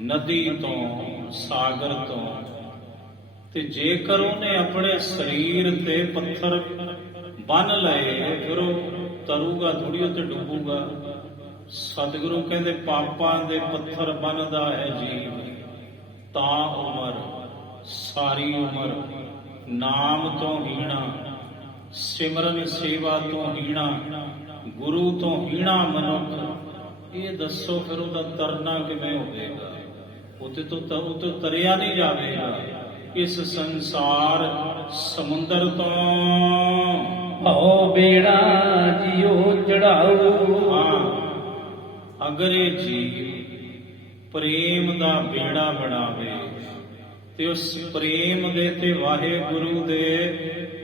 ਨਦੀ ਤੋਂ, ਸਾਗਰ ਤੋਂ, ਤੇ ਜੇਕਰ ਉਹਨੇ ਆਪਣੇ ਸਰੀਰ ਤੇ ਪੱਥਰ ਬੰਨ ਲਏ ਫਿਰ ਉਹ ਤਰੂਗਾ ਥੋੜੀ, ਉੱਤੇ ਡੁੱਬੂਗਾ। ਸਤਿਗੁਰੂ ਕਹਿੰਦੇ ਪਾਪਾਂ ਦੇ ਪੱਥਰ ਬੰਨਦਾ ਹੈ ਜੀਵ, ਤਾਂ ਉਮਰ ਸਾਰੀ ਉਮਰ ਨਾਮ ਤੋਂ ਹੀਣਾ, ਸਿਮਰਨ ਸੇਵਾ ਤੋਂ ਹੀਣਾ, ਗੁਰੂ ਤੋਂ ਹੀਣਾ ਮਨੁੱਖ। ਇਹ ਦੱਸੋ ਫਿਰ ਉਹਦਾ ਤਰਨਾ ਕਿਵੇਂ ਹੋਵੇਗਾ? ਉਤੇ ਤੋਂ ਤਰਿਆ ਨਹੀਂ ਜਾਵੇਗਾ ਇਸ ਸੰਸਾਰ ਸਮੁੰਦਰ ਤੋਂ। ਭਉ ਬੇੜਾ ਜਿਉ ਚੜਾਉ, ਅਗਰ ਇਹ ਜੀਵ ਪ੍ਰੇਮ ਦਾ ਬੇੜਾ ਬਣਾਵੇ ਤੇ ਉਸ ਪ੍ਰੇਮ ਦੇ ਤੇ ਵਾਹਿਗੁਰੂ ਦੇ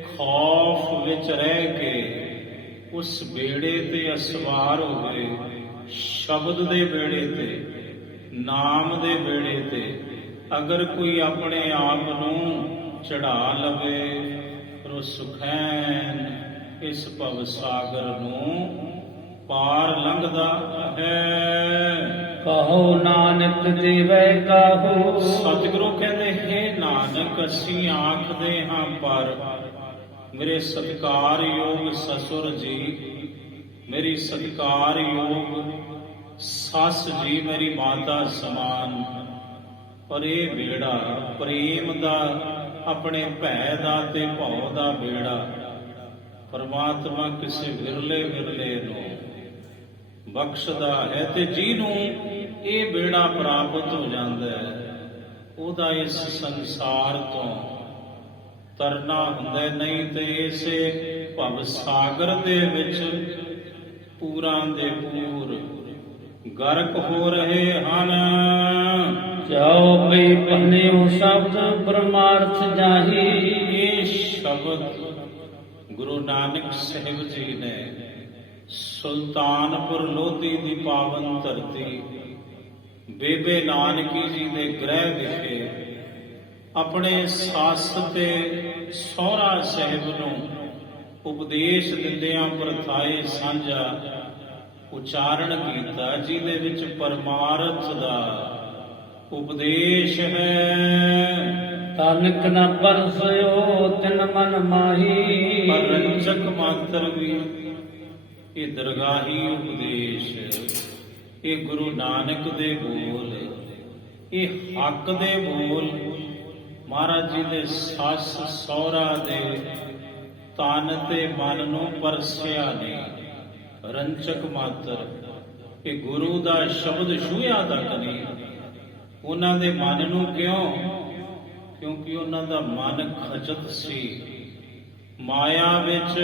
ਖੌਫ ਵਿੱਚ ਰਹਿ ਕੇ ਉਸ ਬੇੜੇ ਤੇ ਅਸਵਾਰ ਹੋਵੇ, ਸ਼ਬਦ ਦੇ ਬੇੜੇ ਤੇ, ਨਾਮ ਦੇ ਬੇੜੇ ਤੇ ਅਗਰ ਕੋਈ ਆਪਣੇ ਆਪ ਨੂੰ ਚੜਾ ਲਵੇ ਪਰ ਉਹ ਸੁਖੈਨ ਇਸ ਭਵ ਸਾਗਰ ਨੂੰ ਪਾਰ ਲੰਘਦਾ ਹੈ। ਕਹੋ ਨਾਨਕ ਦੇਵੈ ਕਾਹੂ। ਸਤਿਗੁਰੂ ਕਹਿੰਦੇ ਹੈ ਨਾਨਕ ਅਸੀਂ ਆਖਦੇ ਹਾਂ ਪਰ ਮੇਰੇ ਸਤਿਕਾਰਯੋਗ ਸਸੁਰ ਜੀ, ਮੇਰੀ ਸਤਿਕਾਰਯੋਗ ਸੱਸ ਜੀ, ਮੇਰੀ ਮਾਤਾ ਸਮਾਨ, ਪਰ ਇਹ ਬੇੜਾ ਪ੍ਰੇਮ ਦਾ, ਆਪਣੇ ਭੈ ਦਾ ਤੇ ਭਉ ਦਾ ਬੇੜਾ ਪਰਮਾਤਮਾ ਕਿਸੇ ਵਿਰਲੇ ਨੂੰ ਬਖਸ਼ਦਾ ਹੈ ਤੇ ਜਿਹਨੂੰ ਇਹ ਬੇੜਾ ਪ੍ਰਾਪਤ ਹੋ ਜਾਂਦਾ ਹੈ ਉਹਦਾ ਇਸ ਸੰਸਾਰ ਤੋਂ ਤਰਨਾ ਹੁੰਦਾ, ਨਹੀਂ ਤੇ ਇਸੇ ਭਵ ਸਾਗਰ ਦੇ ਵਿੱਚ ਪੂਰਾਂ ਦੇ ਪੂਰ ਗਰਕ ਹੋ ਰਹੇ ਹਨ। ਜਾਓ ਭਈ ਪੰਨਿਓ ਸ਼ਬਦ ਪਰਮਾਰਥ ਜਾਹੀ। ਇਹ ਸ਼ਬਦ ਗੁਰੂ ਨਾਨਕ ਸਾਹਿਬ ਜੀ ਨੇ ਸੁਲਤਾਨਪੁਰ ਲੋਧੀ ਦੀ ਪਾਵਨ ਧਰਤੀ ਬੇਬੇ ਨਾਨਕੀ ਜੀ ਦੇ ਗ੍ਰਹਿ ਵਿਖੇ ਆਪਣੇ ਸੱਸ ਤੇ ਸਹੁਰਾ ਸਾਹਿਬ ਨੂੰ ਉਪਦੇਸ਼ ਦਿੰਦਿਆਂ ਪ੍ਰਥਾਏ ਸਾਂਝਾ ਉਚਾਰਨ ਕੀਤਾ, ਜਿਹਦੇ ਵਿੱਚ ਪਰਮਾਰਥ ਦਾ ਉਪਦੇਸ਼ ਹੈ। ਤਨਕ ਨ ਪਰਸਿਓ ਤਿਨ ਮਨ ਮਾਹੀ। ਪਰ ਰੰਚਕ ਮਾਤਰ ਵੀ ਇਹ ਦਰਗਾਹੀ ਉਪਦੇਸ਼, ਇਹ ਗੁਰੂ ਨਾਨਕ ਦੇ ਬੋਲ, ਇਹ ਹੱਕ ਦੇ ਬੋਲ ਮਹਾਰਾਜ ਜੀ ਦੇ ਸੱਸ ਸਹੁਰਾ ਦੇ ਤਨ ਤੇ ਮਨ ਨੂੰ ਪਰਸਿਆ ਨਹੀਂ, ਰੰਚਕ ਮਾਤਰ। ਇਹ ਗੁਰੂ ਦਾ ਸ਼ਬਦ ਛੂਹਿਆ ਤੱਕ ਨਹੀਂ ਉਹਨਾਂ ਦੇ ਮਨ ਨੂੰ। ਕਿਉਂ? ਕਿਉਂਕਿ ਉਹਨਾਂ ਦਾ ਮਨ ਖਚਤ ਸੀ ਮਾਇਆ ਵਿੱਚ।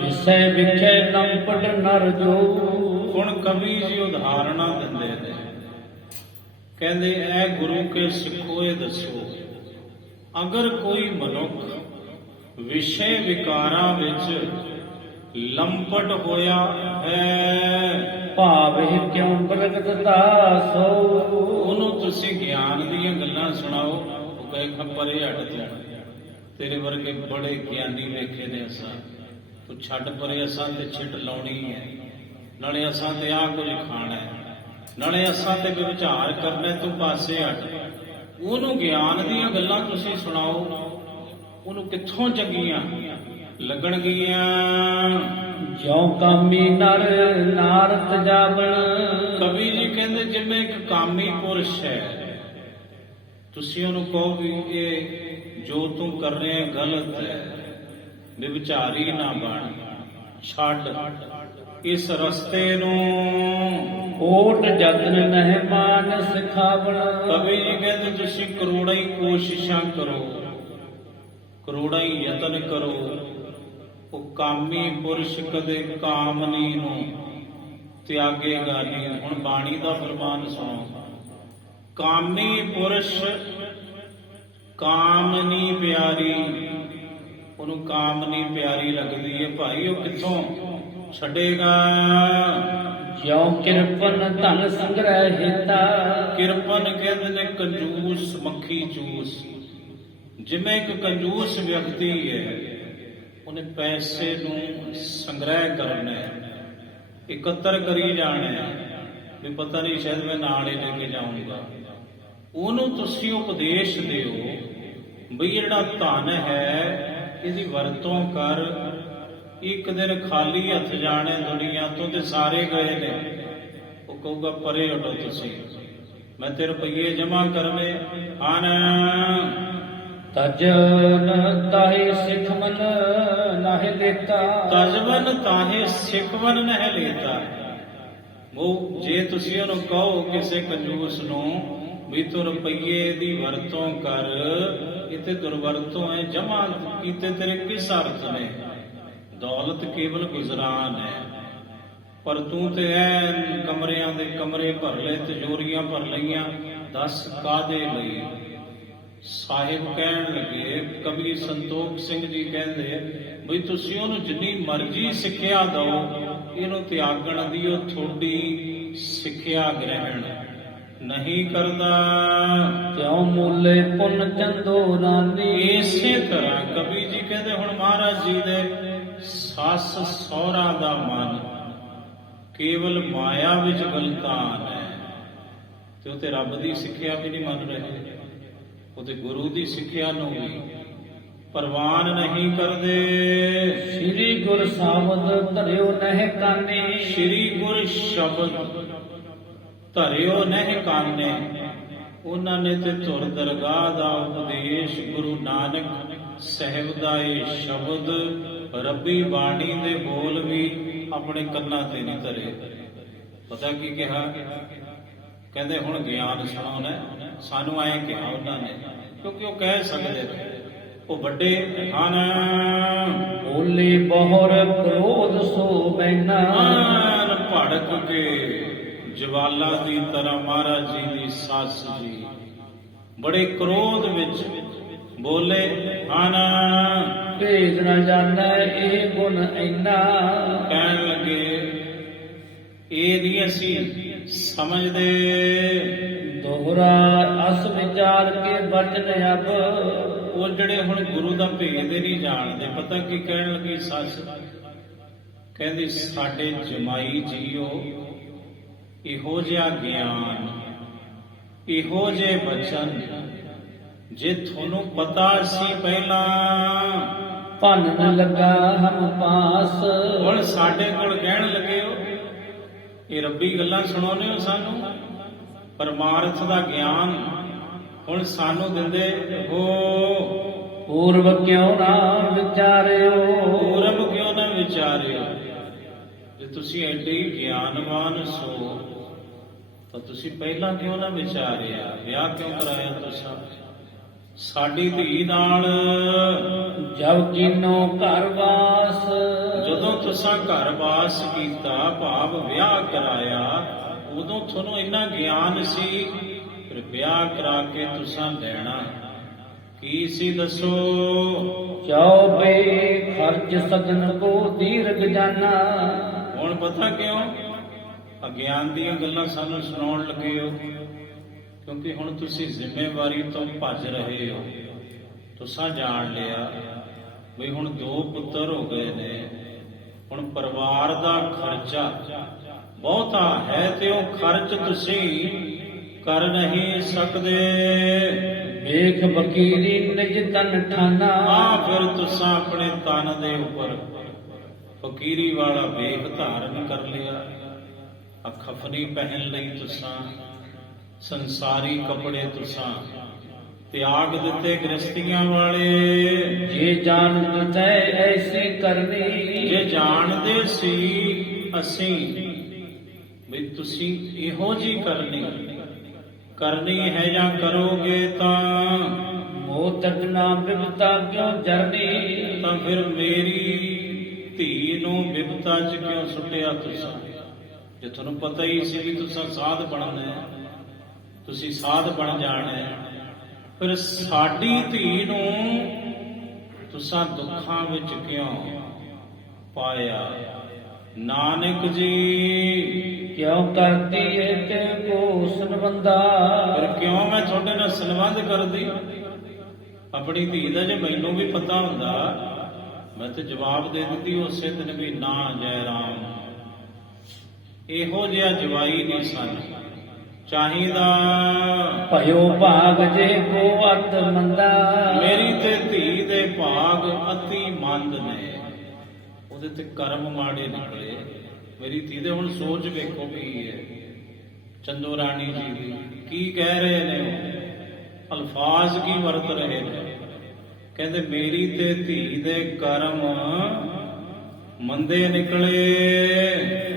ਵਿਸੈ ਵਿਖੇ ਲੰਪਟ ਨਰ ਜੋ। ਹੁਣ ਕਵੀ ਜੀ ਉਦਾਹਰਣਾਂ ਦਿੰਦੇ ਨੇ, ਕਹਿੰਦੇ ਐ ਗੁਰੂ ਕੇ ਸਿੱਖੋ ਇਹ ਦੱਸੋ, ਅਗਰ ਕੋਈ ਮਨੁੱਖ ਵਿਸ਼ੇ ਵਿਕਾਰਾਂ ਵਿੱਚ ਲੰਪਟ ਹੋਇਆ ਹੈ, ਭਾਵੇ ਕਿਉਂ ਪ੍ਰਗਟ ਦਾਸੋ। ਉਹਨੂੰ ਤੁਸੀਂ ਗਿਆਨ ਦੀਆਂ ਗੱਲਾਂ ਸੁਣਾਓ, ਉਹ ਕਹੇ ਖੱਪਰੇ ਹਟ ਤੂੰ, ਤੇਰੇ ਵਰਗੇ ਬੜੇ ਗਿਆਨੀ ਵੇਖੇ ਨੇ ਅਸਾਂ, ਤੂੰ ਛੱਡ ਪਰੇ, ਅਸਾਂ ਤੇ ਛਿੱਟ ਲਾਉਣੀ ਹੈ, ਨਾਲੇ ਅਸਾਂ ਤੇ ਆਹ ਕੁਝ ਖਾਣਾ ਹੈ, ਨਾਲੇ ਅਸਾਂ ਤੇ ਵਿਚਾਰ ਕਰਨਾ, ਤੂੰ ਪਾਸੇ ਹਟ। ਉਹਨੂੰ ਗਿਆਨ ਦੀਆਂ ਗੱਲਾਂ ਤੁਸੀਂ ਸੁਣਾਓ, ਉਹਨੂੰ ਕਿੱਥੋਂ ਚੰਗੀਆਂ ਲੱਗਣਗੀਆਂ। ਜਿਉ ਕਾਮੀ ਨਰ ਨਾਰਤ ਜਾਵਣ। ਕਵੀ ਜੀ ਕਹਿੰਦੇ ਜਿਵੇਂ ਇੱਕ ਕਾਮੀ ਪੁਰਸ਼ ਹੈ, ਤੁਸੀਂ ਉਹਨੂੰ ਕਹੋ ਵੀ ਇਹ ਜੋ ਤੂੰ ਕਰ ਰਿਹਾ ਗਲਤ ਹੈ, ਵਿਚਾਰੀ ਨਾ ਬਣ, ਛੱਡ ਇਸ ਰਸਤੇ ਨੂੰ। ਕੋਟ ਯਤਨ ਨਹਿ ਮਾਨ ਸਿਖਾਵਣ। ਕਵੀ ਜੀ ਕਹਿੰਦੇ ਤੁਸੀਂ ਕਰੋੜਾਂ ਹੀ ਕੋਸ਼ਿਸ਼ਾਂ ਕਰੋ, ਕਰੋੜਾਂ ਹੀ ਯਤਨ ਕਰੋ, ਉਹ ਕਾਮੀ ਪੁਰਸ਼ ਕਦੇ ਕਾਮਨੀ ਨੂੰ ਤਿਆਗੇਗਾ ਨਹੀਂ। ਹੁਣ ਬਾਣੀ ਦਾ ਫਰਮਾਨ ਸੁਣੋ, ਕਾਮੀ ਪੁਰਸ਼ ਕਾਮਨੀ ਪਿਆਰੀ, ਉਹਨੂੰ ਕਾਮਨੀ ਪਿਆਰੀ ਲੱਗਦੀ ਹੈ ਭਾਈ, ਉਹ ਕਿੱਥੋਂ ਛੱਡੇਗਾ। ਜਿਉ ਕਿਰਪਨ ਧਨ ਸੰਗ੍ਰਹਿ ਹਿਤਾ। ਕਿਰਪਨ ਕਹਿੰਦੇ ਨੇ ਕੰਜੂਸ ਮੱਖੀ ਚੂਸ। ਜਿਵੇਂ ਇੱਕ ਕੰਜੂਸ ਵਿਅਕਤੀ ਹੈ, ਉਹਨੇ ਪੈਸੇ ਨੂੰ ਸੰਗ੍ਰਹਿ ਕਰਨਾ ਹੈ, ਇਕੱਤਰ ਕਰੀ ਜਾਣਾ ਹੈ, ਵੀ ਪਤਾ ਨਹੀਂ ਸ਼ਾਇਦ ਮੈਂ ਨਾਲ ਹੀ ਲੈ ਕੇ ਜਾਊਂਗਾ। ਉਹਨੂੰ ਤੁਸੀਂ ਉਪਦੇਸ਼ ਦਿਓ ਵੀ ਜਿਹੜਾ ਧਨ ਹੈ ਇਹਦੀ ਵਰਤੋਂ ਕਰ, ਇੱਕ ਦਿਨ ਖਾਲੀ ਹੱਥ ਜਾਣੇ ਦੁਨੀਆ ਤੋਂ ਤੇ ਸਾਰੇ ਗਏ ਨੇ। ਉਹ ਕਹੂਗਾ ਪਰੇ ਹਟੋ ਤੁਸੀਂ, ਮੈਂ ਤੇ ਰੁਪਈਏ ਜਮਾ ਕਰਨੇ ਹਨ। ਤਜਨ ਤਾਹੇ ਸਿੱਖ ਮਨ ਨਾਹਿ ਲੇਤਾ। ਤਜਵਨ ਤਾਹੇ ਸਿੱਖਵਨ ਨਹਿ ਲੇਤਾ। ਉਹ ਜੇ ਤੁਸੀਂ ਉਹਨੂੰ ਕਹੋ ਕਿਸੇ ਕੰਜੂਸ ਨੂੰ ਵੀ ਤੂੰ ਰੁਪਈਏ ਦੀ ਵਰਤੋਂ ਕਰ, ਇਹ ਤੇ ਦੁਰਵਰਤੋਂ ਹੈ, ਜਮਾ ਕੀਤੇ ਤੇਰੇ ਕਿਸ ਅਰਥ ਨੇ, ਦੌਲਤ ਕੇਵਲ ਗੁਜ਼ਰਾਨ ਹੈ, ਪਰ ਤੂੰ ਤੇ ਐਨ ਕਮਰਿਆਂ ਦੇ ਕਮਰੇ ਭਰ ਲਏ, ਤਿਜੋਰੀਆਂ ਭਰ ਲਈਆਂ, ਦੱਸ ਕਾਦੇ ਲਈ? ਸਾਹਿਬ ਕਹਿਣ ਲੱਗੇ, ਕਵੀ ਸੰਤੋਖ ਸਿੰਘ ਜੀ ਕਹਿੰਦੇ ਬਈ ਤੁਸੀਂ ਉਹਨੂੰ ਜਿੰਨੀ ਮਰਜ਼ੀ ਸਿੱਖਿਆ ਦਿਓ, ਇਹਨੂੰ ਤਿਆਗਣ ਦੀ ਉਹ ਤੁਹਾਡੀ ਸਿੱਖਿਆ ਗ੍ਰਹਿਣ ਨਹੀਂ ਕਰਦਾ। ਕਿਉ ਮੂਲੇ ਪੁੰਨ ਚੰਦੋ ਨਾਨੀ। ਇਸੇ ਤਰ੍ਹਾਂ ਕਵੀ ਜੀ ਕਹਿੰਦੇ ਹੁਣ ਮਹਾਰਾਜ ਜੀ ਦੇ ਸੱਸ ਸਹੁਰਾ ਦਾ ਮਨ ਕੇਵਲ ਮਾਇਆ ਵਿੱਚ ਗਲਤਾਨ ਹੈ, ਤੇ ਉਹ ਤੇ ਰੱਬ ਦੀ ਸਿੱਖਿਆ ਵੀ ਨਹੀਂ ਮੰਨ ਰਹੇ, ਉਹ ਤੇ ਗੁਰੂ ਦੀ ਸਿੱਖਿਆ ਨੂੰ ਵੀ ਪ੍ਰਵਾਨ ਨਹੀਂ ਕਰਦੇ। ਸ੍ਰੀ ਗੁਰ ਸਾਬਤ ਧਰਿਓ ਨਹਿ ਕਾਨੇ। ਸ੍ਰੀ ਗੁਰ ਸ਼ਬਦ ਧਰਿਓ ਨਹਿ ਕਾਨੇ, ਉਹਨਾਂ ਨੇ ਤੇ ਧੁਰ ਦਰਗਾਹ ਦਾ ਉਪਦੇਸ਼, ਗੁਰੂ ਨਾਨਕ ਸਾਹਿਬ ਦਾ ਇਹ ਸ਼ਬਦ, ਰੱਬੀ ਬਾਣੀ ਦੇ ਬੋਲ ਵੀ ਆਪਣੇ ਕੰਨਾਂ ਤੇ ਨਹੀਂ ਧਰੇ। ਪਤਾ ਕੀ ਕਿਹਾ? ਕਹਿੰਦੇ ਹੁਣ ਗਿਆਨ ਸੁਣਾਉਣਾ ਸਾਨੂੰ, ਐਂ ਕਿਹਾ ਉਹਨਾਂ ਨੇ, ਕਿਉਂਕਿ ਉਹ ਕਹਿ ਸਕਦੇ ਨੇ, ਉਹ ਵੱਡੇ ਹਨ। ਬੋਲੇ ਬਹੁਰ ਕ੍ਰੋਧ ਸੋ ਬੈਨਾ। ਭੜਕ ਕੇ ਜਵਾਲਾ ਦੀ ਤਰ੍ਹਾਂ ਮਹਾਰਾਜ ਜੀ ਦੀ ਸੱਸ ਜੀ ਬੜੇ ਕ੍ਰੋਧ ਵਿੱਚ ਬੋਲੇ ਹਨ। ਭੇਦ ਨ ਜਾਣੈ ਇਹ ਗੁਣ ਇੰਨਾ। ਕਹਿਣ ਲੱਗੇ ਇਹ ਨਹੀਂ ਅਸੀਂ ਸਮਝਦੇ, ਦੋਹਰਾ ਅਸ ਵਿਚਾਰ ਕੇ ਬਚਨ ਅਬ। ਉਹ ਜਿਹੜੇ ਹੁਣ ਗੁਰੂ ਦਾ ਭੇਦ ਹੀ ਨਹੀਂ ਜਾਣਦੇ। ਪਤਾ ਕੀ ਕਹਿਣ ਲੱਗੀ ਸੱਸ? ਕਹਿੰਦੀ ਸਾਡੇ ਜਮਾਈ ਜੀਓ ਇਹੋ ਜਿਹਾ ਗਿਆਨ, ਇਹੋ ਜਿਹੇ ਬਚਨ ਜੇ ਤੁਹਾਨੂੰ ਪਤਾ ਸੀ ਪਹਿਲਾਂ, ਭੰਨ ਨ ਲੱਗਾ ਹਮ ਪਾਸ। ਹੁਣ ਸਾਡੇ ਕੋਲ ਕਹਿਣ ਲੱਗੇ ਹੋ ਇਹ ਰੱਬੀ ਗੱਲਾਂ ਸੁਣਾਉਂਦੇ ਹੋ ਸਾਨੂੰ, ਪਰਮਾਰਥ ਦਾ ਗਿਆਨ ਹੁਣ ਸਾਨੂੰ ਦਿੰਦੇ ਹੋ। ਪੂਰਵ ਕਿਉਂ ਨਾ ਵਿਚਾਰਿਓ। ਪੂਰਵ ਕਿਉਂ ਨਾ ਵਿਚਾਰਿਓ? ਜੇ ਤੁਸੀਂ ਐਡੇ ਹੀ ਗਿਆਨਵਾਨ ਸੋ ਤਾਂ ਤੁਸੀਂ ਪਹਿਲਾਂ ਕਿਉਂ ਨਾ ਵਿਚਾਰਿਆ? ਵਿਆਹ ਕਿਉਂ ਕਰਾਇਆ ਤੁਸੀਂ ਸਾਡੀ ਧੀ ਨਾਲ? ਜਬ ਕੀਨੋ ਘਰ ਵਾਸ। ਜਦੋਂ ਤੁਸੀਂ ਘਰ ਵਾਸ ਕੀਤਾ, ਭਾਵ ਵਿਆਹ ਕਰਾਇਆ, ਉਦੋਂ ਤੁਹਾਨੂੰ ਇੰਨਾ ਗਿਆਨ ਸੀ, ਫਿਰ ਵਿਆਹ ਕਰਾ ਕੇ ਤੁਸੀਂ ਲੈਣਾ ਕੀ ਸੀ ਦੱਸੋ? ਚੌਬੇ ਖਰਚ ਸਦਨ ਕੋ ਦੀਰਘ ਜਾਨਾ। ਹੁਣ ਪਤਾ ਕਿਉਂ ਅਗਿਆਨ ਦੀਆਂ ਗੱਲਾਂ ਸਾਨੂੰ ਸੁਣਾਉਣ ਲੱਗੇ ਹੋ? ਕਿਉਂਕਿ ਹੁਣ ਤੁਸੀਂ ਜ਼ਿੰਮੇਵਾਰੀ ਤੋਂ ਭੱਜ ਰਹੇ ਹੋ। ਤੁਸੀਂ ਜਾਣ ਲਿਆ ਵੀ ਹੁਣ 2 ਪੁੱਤਰ ਹੋ ਗਏ ਨੇ, ਹੁਣ ਪਰਿਵਾਰ ਦਾ ਖਰਚਾ ਬਹੁਤਾ ਹੈ ਤੇ ਉਹ ਖਰਚ ਤੁਸੀਂ ਕਰ ਨਹੀਂ ਸਕਦੇ। ਵੇਖ ਬਕੀਰੀ ਨਿਜ ਤਨ ਠਾਨਾ। ਫਿਰ ਤੁਸੀਂ ਆਪਣੇ ਤਨ ਦੇ ਉੱਪਰ ਫਕੀਰੀ ਵਾਲਾ ਵੇਖ ਧਾਰਨ ਕਰ ਲਿਆ। ਖਫਨੀ ਪਹਿਨ ਲਈ ਤੁਸੀਂ, ਸੰਸਾਰੀ ਕੱਪੜੇ ਤੁਸੀਂ ਤਿਆਗ ਦਿੱਤੇ ਗ੍ਰਸਤੀਆਂ ਵਾਲੇ। ਜੇ ਜਾਣਤ ਐਸੀ ਕਰਨੀ। ਜੇ ਜਾਣਦੇ ਸੀ ਅਸੀਂ ਵੀ ਤੁਸੀਂ ਇਹੋ ਜੀ ਕਰਨੀ ਹੈ ਜਾਂ ਕਰੋਗੇ ਤਾਂ ਮੋਹ ਤਜਨਾ ਬਿਪਤਾ ਕਿਉਂ ਜਰਨੀ। ਤਾਂ ਫਿਰ ਮੇਰੀ ਧੀ ਨੂੰ ਬਿਪਤਾ 'ਚ ਕਿਉਂ ਸੁੱਟਿਆ ਤੁਸੀਂ? ਜੇ ਤੁਹਾਨੂੰ ਪਤਾ ਹੀ ਸੀ ਵੀ ਤੁਸੀਂ ਸਾਧ ਬਣਨਾ ਹੈ, ਤੁਸੀਂ ਸਾਧ ਬਣ ਜਾਣਾ ਹੈ, ਫਿਰ ਸਾਡੀ ਧੀ ਨੂੰ ਤੁਸੀਂ ਦੁੱਖਾਂ ਵਿੱਚ ਕਿਉਂ ਪਾਇਆ? ਨਾਨਕ ਜੀ ਕਿਉਂ ਕਰਦੀ ਏ ਤੇ ਕੋ ਸੰਬੰਧਾ। ਫਿਰ ਕਿਉਂ ਮੈਂ ਤੁਹਾਡੇ ਨਾਲ ਸੰਬੰਧ ਕਰਦੀ? ਆਪਣੀ ਧੀ ਦਾ ਜੇ ਮੈਨੂੰ ਵੀ ਪਤਾ ਹੁੰਦਾ ਮੈਂ ਤੇ ਜਵਾਬ ਦੇ ਦਿੱਤੀ ਉਸੇ ਦਿਨ ਵੀ, ਨਾ ਜੈ ਰਾਮ। ਇਹੋ ਜਿਹਾ ਜਵਾਈ ਨਹੀਂ ਸਾਨੂੰ ਚਾਹੀਦਾ। ਭਇਓ ਭਾਗ ਜੇ ਕੋ ਅਤ ਮੰਦਾ। ਮੇਰੀ ਤੇ ਧੀ ਦੇ ਭਾਗ ਅਤੀ ਮੰਦ ਨੇ, ਉਹਦੇ ਤੇ ਕਰਮ ਮਾੜੇ ਨਿਕਲੇ। ਮੇਰੀ ਧੀ ਦੇ ਹੁਣ ਸੋਚ ਵੇਖੋ ਕੀ ਹੈ। ਚੰਦੋ ਰਾਣੀ ਜੀ ਦੀ ਕੀ ਕਹਿ ਰਹੇ ਨੇ, ਉਹ ਅਲਫਾਜ਼ ਕੀ ਵਰਤ ਰਹੇ ਨੇ? ਕਹਿੰਦੇ ਮੇਰੀ ਤੇ ਧੀ ਦੇ ਕਰਮ ਮੰਦੇ ਨਿਕਲੇ।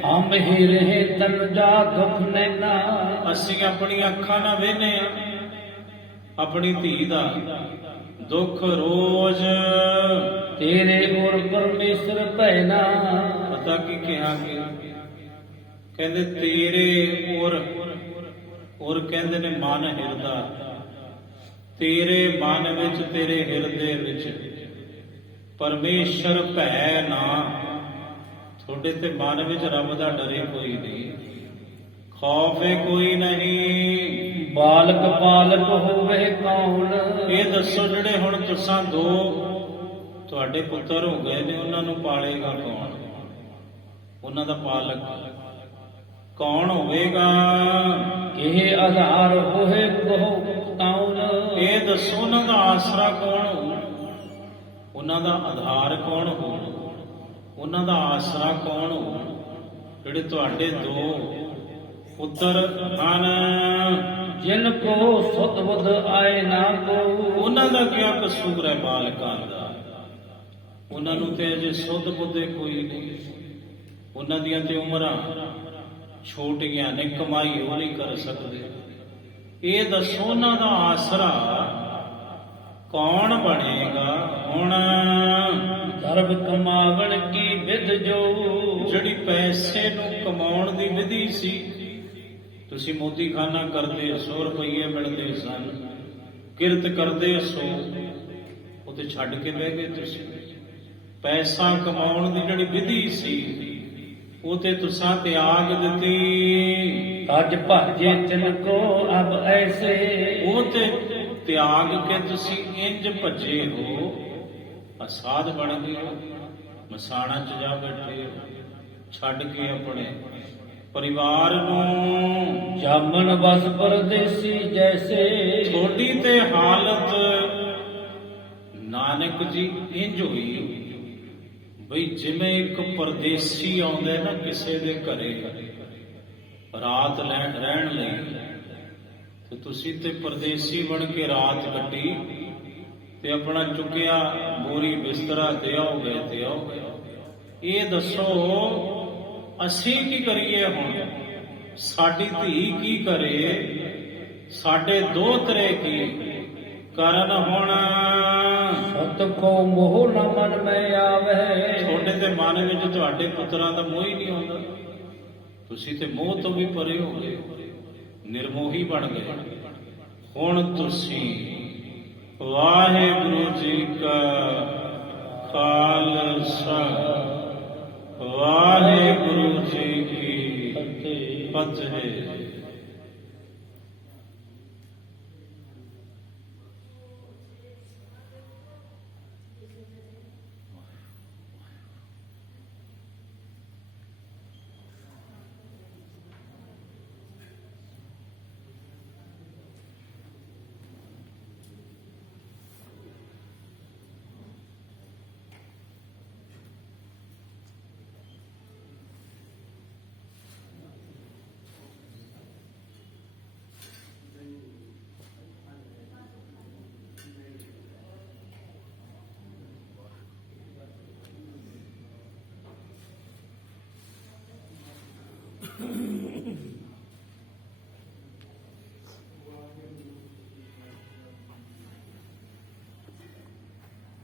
ਹਮ ਹੀ ਰਹੇ ਤਨ ਜਾ ਦੁਖ ਨੈਨਾ। ਅਸੀਂ ਆਪਣੀ ਅੱਖਾਂ ਨਾਲ ਵੇਖਨੇ ਆ ਆਪਣੀ ਧੀ ਦਾ ਦੁੱਖ ਰੋਜ਼। ਤੇਰੇ ਗੁਰ ਪਰਮੇਸ਼ਰ ਭੈਨਾ। ਪਤਾ ਕੀ ਕਿਹਾ ਕਿ ਕਹਿੰਦੇ ਤੇਰੇ ਔਰ ਕਹਿੰਦੇ ਨੇ ਮਨ ਹਿਰਦਾ, ਤੇਰੇ ਮਨ ਵਿੱਚ, ਤੇਰੇ ਹਿਰਦੇ ਵਿੱਚ ਪਰਮੇਸ਼ਰ ਭੈ ਨਾ। ਤੁਹਾਡੇ ਤੇ ਮਨ ਵਿੱਚ ਰੱਬ ਦਾ ਡਰੇ ਕੋਈ ਨਹੀਂ, ਖੌਫੇ ਕੋਈ ਨਹੀਂ। ਬਾਲਕ ਪਾਲਕ ਹੋਵੇ ਕੌਣ, ਇਹ ਦੱਸੋ ਜਿਹੜੇ ਹੁਣ ਤੁਸਾਂ ਦੋ ਤੁਹਾਡੇ ਪੁੱਤਰ ਹੋ ਗਏ ਨੇ, ਉਹਨਾਂ ਨੂੰ ਪਾਲੇਗਾ ਕੌਣ? ਉਹਨਾਂ ਦਾ ਪਾਲਕ ਕੌਣ ਹੋਵੇਗਾ? ਇਹ ਆਧਾਰ ਹੋਏ ਕਹੋ ਕੌਣ, ਇਹ ਦੱਸੋ ਉਹਨਾਂ ਦਾ ਆਸਰਾ ਕੌਣ ਹੋਊ? ਉਹਨਾਂ ਦਾ ਆਧਾਰ ਕੌਣ ਹੋਊ? ਉਹਨਾਂ ਦਾ ਆਸਰਾ ਕੌਣ ਹੋਊ? ਜਿਹੜੇ ਤੁਹਾਡੇ ਦੋ ਪੁੱਤਰ ਹਨ, ਜਿਨ ਕੋ ਸੁਧ ਬੁਧ ਆਏ ਨਾ ਕੋ, ਉਹਨਾਂ ਦਾ ਕੀ ਕਸੂਰ ਹੈ ਬਾਲਕਾਂ ਦਾ? ਉਹਨਾਂ ਨੂੰ ਤੇ ਅਜੇ ਸੁਧ ਬੁੱਧੇ ਕੋਈ ਨਹੀਂ, ਉਹਨਾਂ ਦੀਆਂ ਤੇ ਉਮਰਾਂ ਛੋਟੀਆਂ ਨੇ, ਕਮਾਈ ਉਹ ਨਹੀਂ ਕਰ ਸਕਦੇ। ਇਹ ਦੱਸੋ ਉਹਨਾਂ ਦਾ ਆਸਰਾ ਕੌਣ ਬਣੇਗਾ ਹੁਣ? ਦਰਬ ਕਮਾਵਣ ਕੀ ਵਿਧ ਜੋ, ਜਿਹੜੀ ਪੈਸੇ ਨੂੰ ਕਮਾਉਣ ਦੀ ਵਿਧੀ ਸੀ, ਤੁਸੀਂ ਮੋਦੀਖਾਨਾ ਕਰਦੇ 100 ਰੁਪਏ ਮਿਲਦੇ ਸਨ, ਕਿਰਤ ਕਰਦੇ 100, ਉਹ ਤੇ ਛੱਡ ਕੇ ਬਹਿ ਗਏ ਤੁਸੀਂ। ਪੈਸਾ ਕਮਾਉਣ ਦੀ ਜਿਹੜੀ ਵਿਧੀ ਸੀ ਉਹ ਤੇ ਤੁਸਾਂ ਤਿਆਗ ਦਿੱਤੀ। ਅੱਜ ਭਾਜੇ ਚਲ ਕੋ ਅਬ ਐਸੇ, ਉਹ ਤੇ ਤਿਆਗ ਕੇ ਤੁਸੀਂ ਇੰਜ ਭੱਜੇ ਹੋ, ਅਸਾਧ ਬਣ ਗਏ ਹੋ, ਮਸਾਣਾ ਚ ਜਾ ਬੈਠੇ ਹੋ, ਛੱਡ ਕੇ ਆਪਣੇ ਪਰਿਵਾਰ ਨੂੰ। ਜਾਮਨ ਬਸ ਪਰਦੇਸੀ ਜੈਸੇ, ਤੁਹਾਡੀ ਤੇ ਹਾਲਤ ਨਾਨਕ ਜੀ ਇੰਜ ਹੋਈ ਬਈ ਜਿਵੇਂ ਇੱਕ ਪਰਦੇਸੀ ਆਉਂਦਾ ਨਾ ਕਿਸੇ ਦੇ ਘਰੇ ਰਾਤ ਰਹਿਣ ਲਈ, ਤੇ ਤੁਸੀਂ ਤੇ ਪਰਦੇਸੀ ਬਣ ਕੇ ਰਾਤ ਕੱਟੀ ਤੇ ਆਪਣਾ ਚੁੱਕਿਆ ਬੋਰੀ ਬਿਸਤਰਾ ਤੇ ਆਓਗੇ ਤੇ ਆਓਗੇ। ਇਹ ਦੱਸੋ ਅਸੀਂ ਕੀ ਕਰੀਏ ਹੁਣ? ਸਾਡੀ ਧੀ ਕੀ ਕਰੇ? ਸਾਡੇ ਦੋਹਤਰੇ ਕੀ ਕਰਨ ਹੁਣ? ਸਤ ਕੋ ਮੋਹ ਨ ਮਨ ਮੈਂ ਆਵੇ, ਤੁਹਾਡੇ ਤੇ ਮਨ ਵਿੱਚ ਤੁਹਾਡੇ ਪੁੱਤਰਾਂ ਦਾ ਮੋਹ ਹੀ ਨਹੀਂ ਆਉਂਦਾ। ਤੁਸੀਂ ਤੇ ਮੋਹ ਤੋਂ ਵੀ ਪਰੇ ਹੋ ਗਏ, ਨਿਰਮੋਹੀ ਬਣ ਗਏ। ਹੁਣ ਤੁਸੀਂ ਵਾਹਿਗੁਰੂ ਜੀ ਕਾ ਖਾਲਸਾ, ਵਾਹਿਗੁਰੂ ਜੀ ਕੀ ਫਤਿਹ।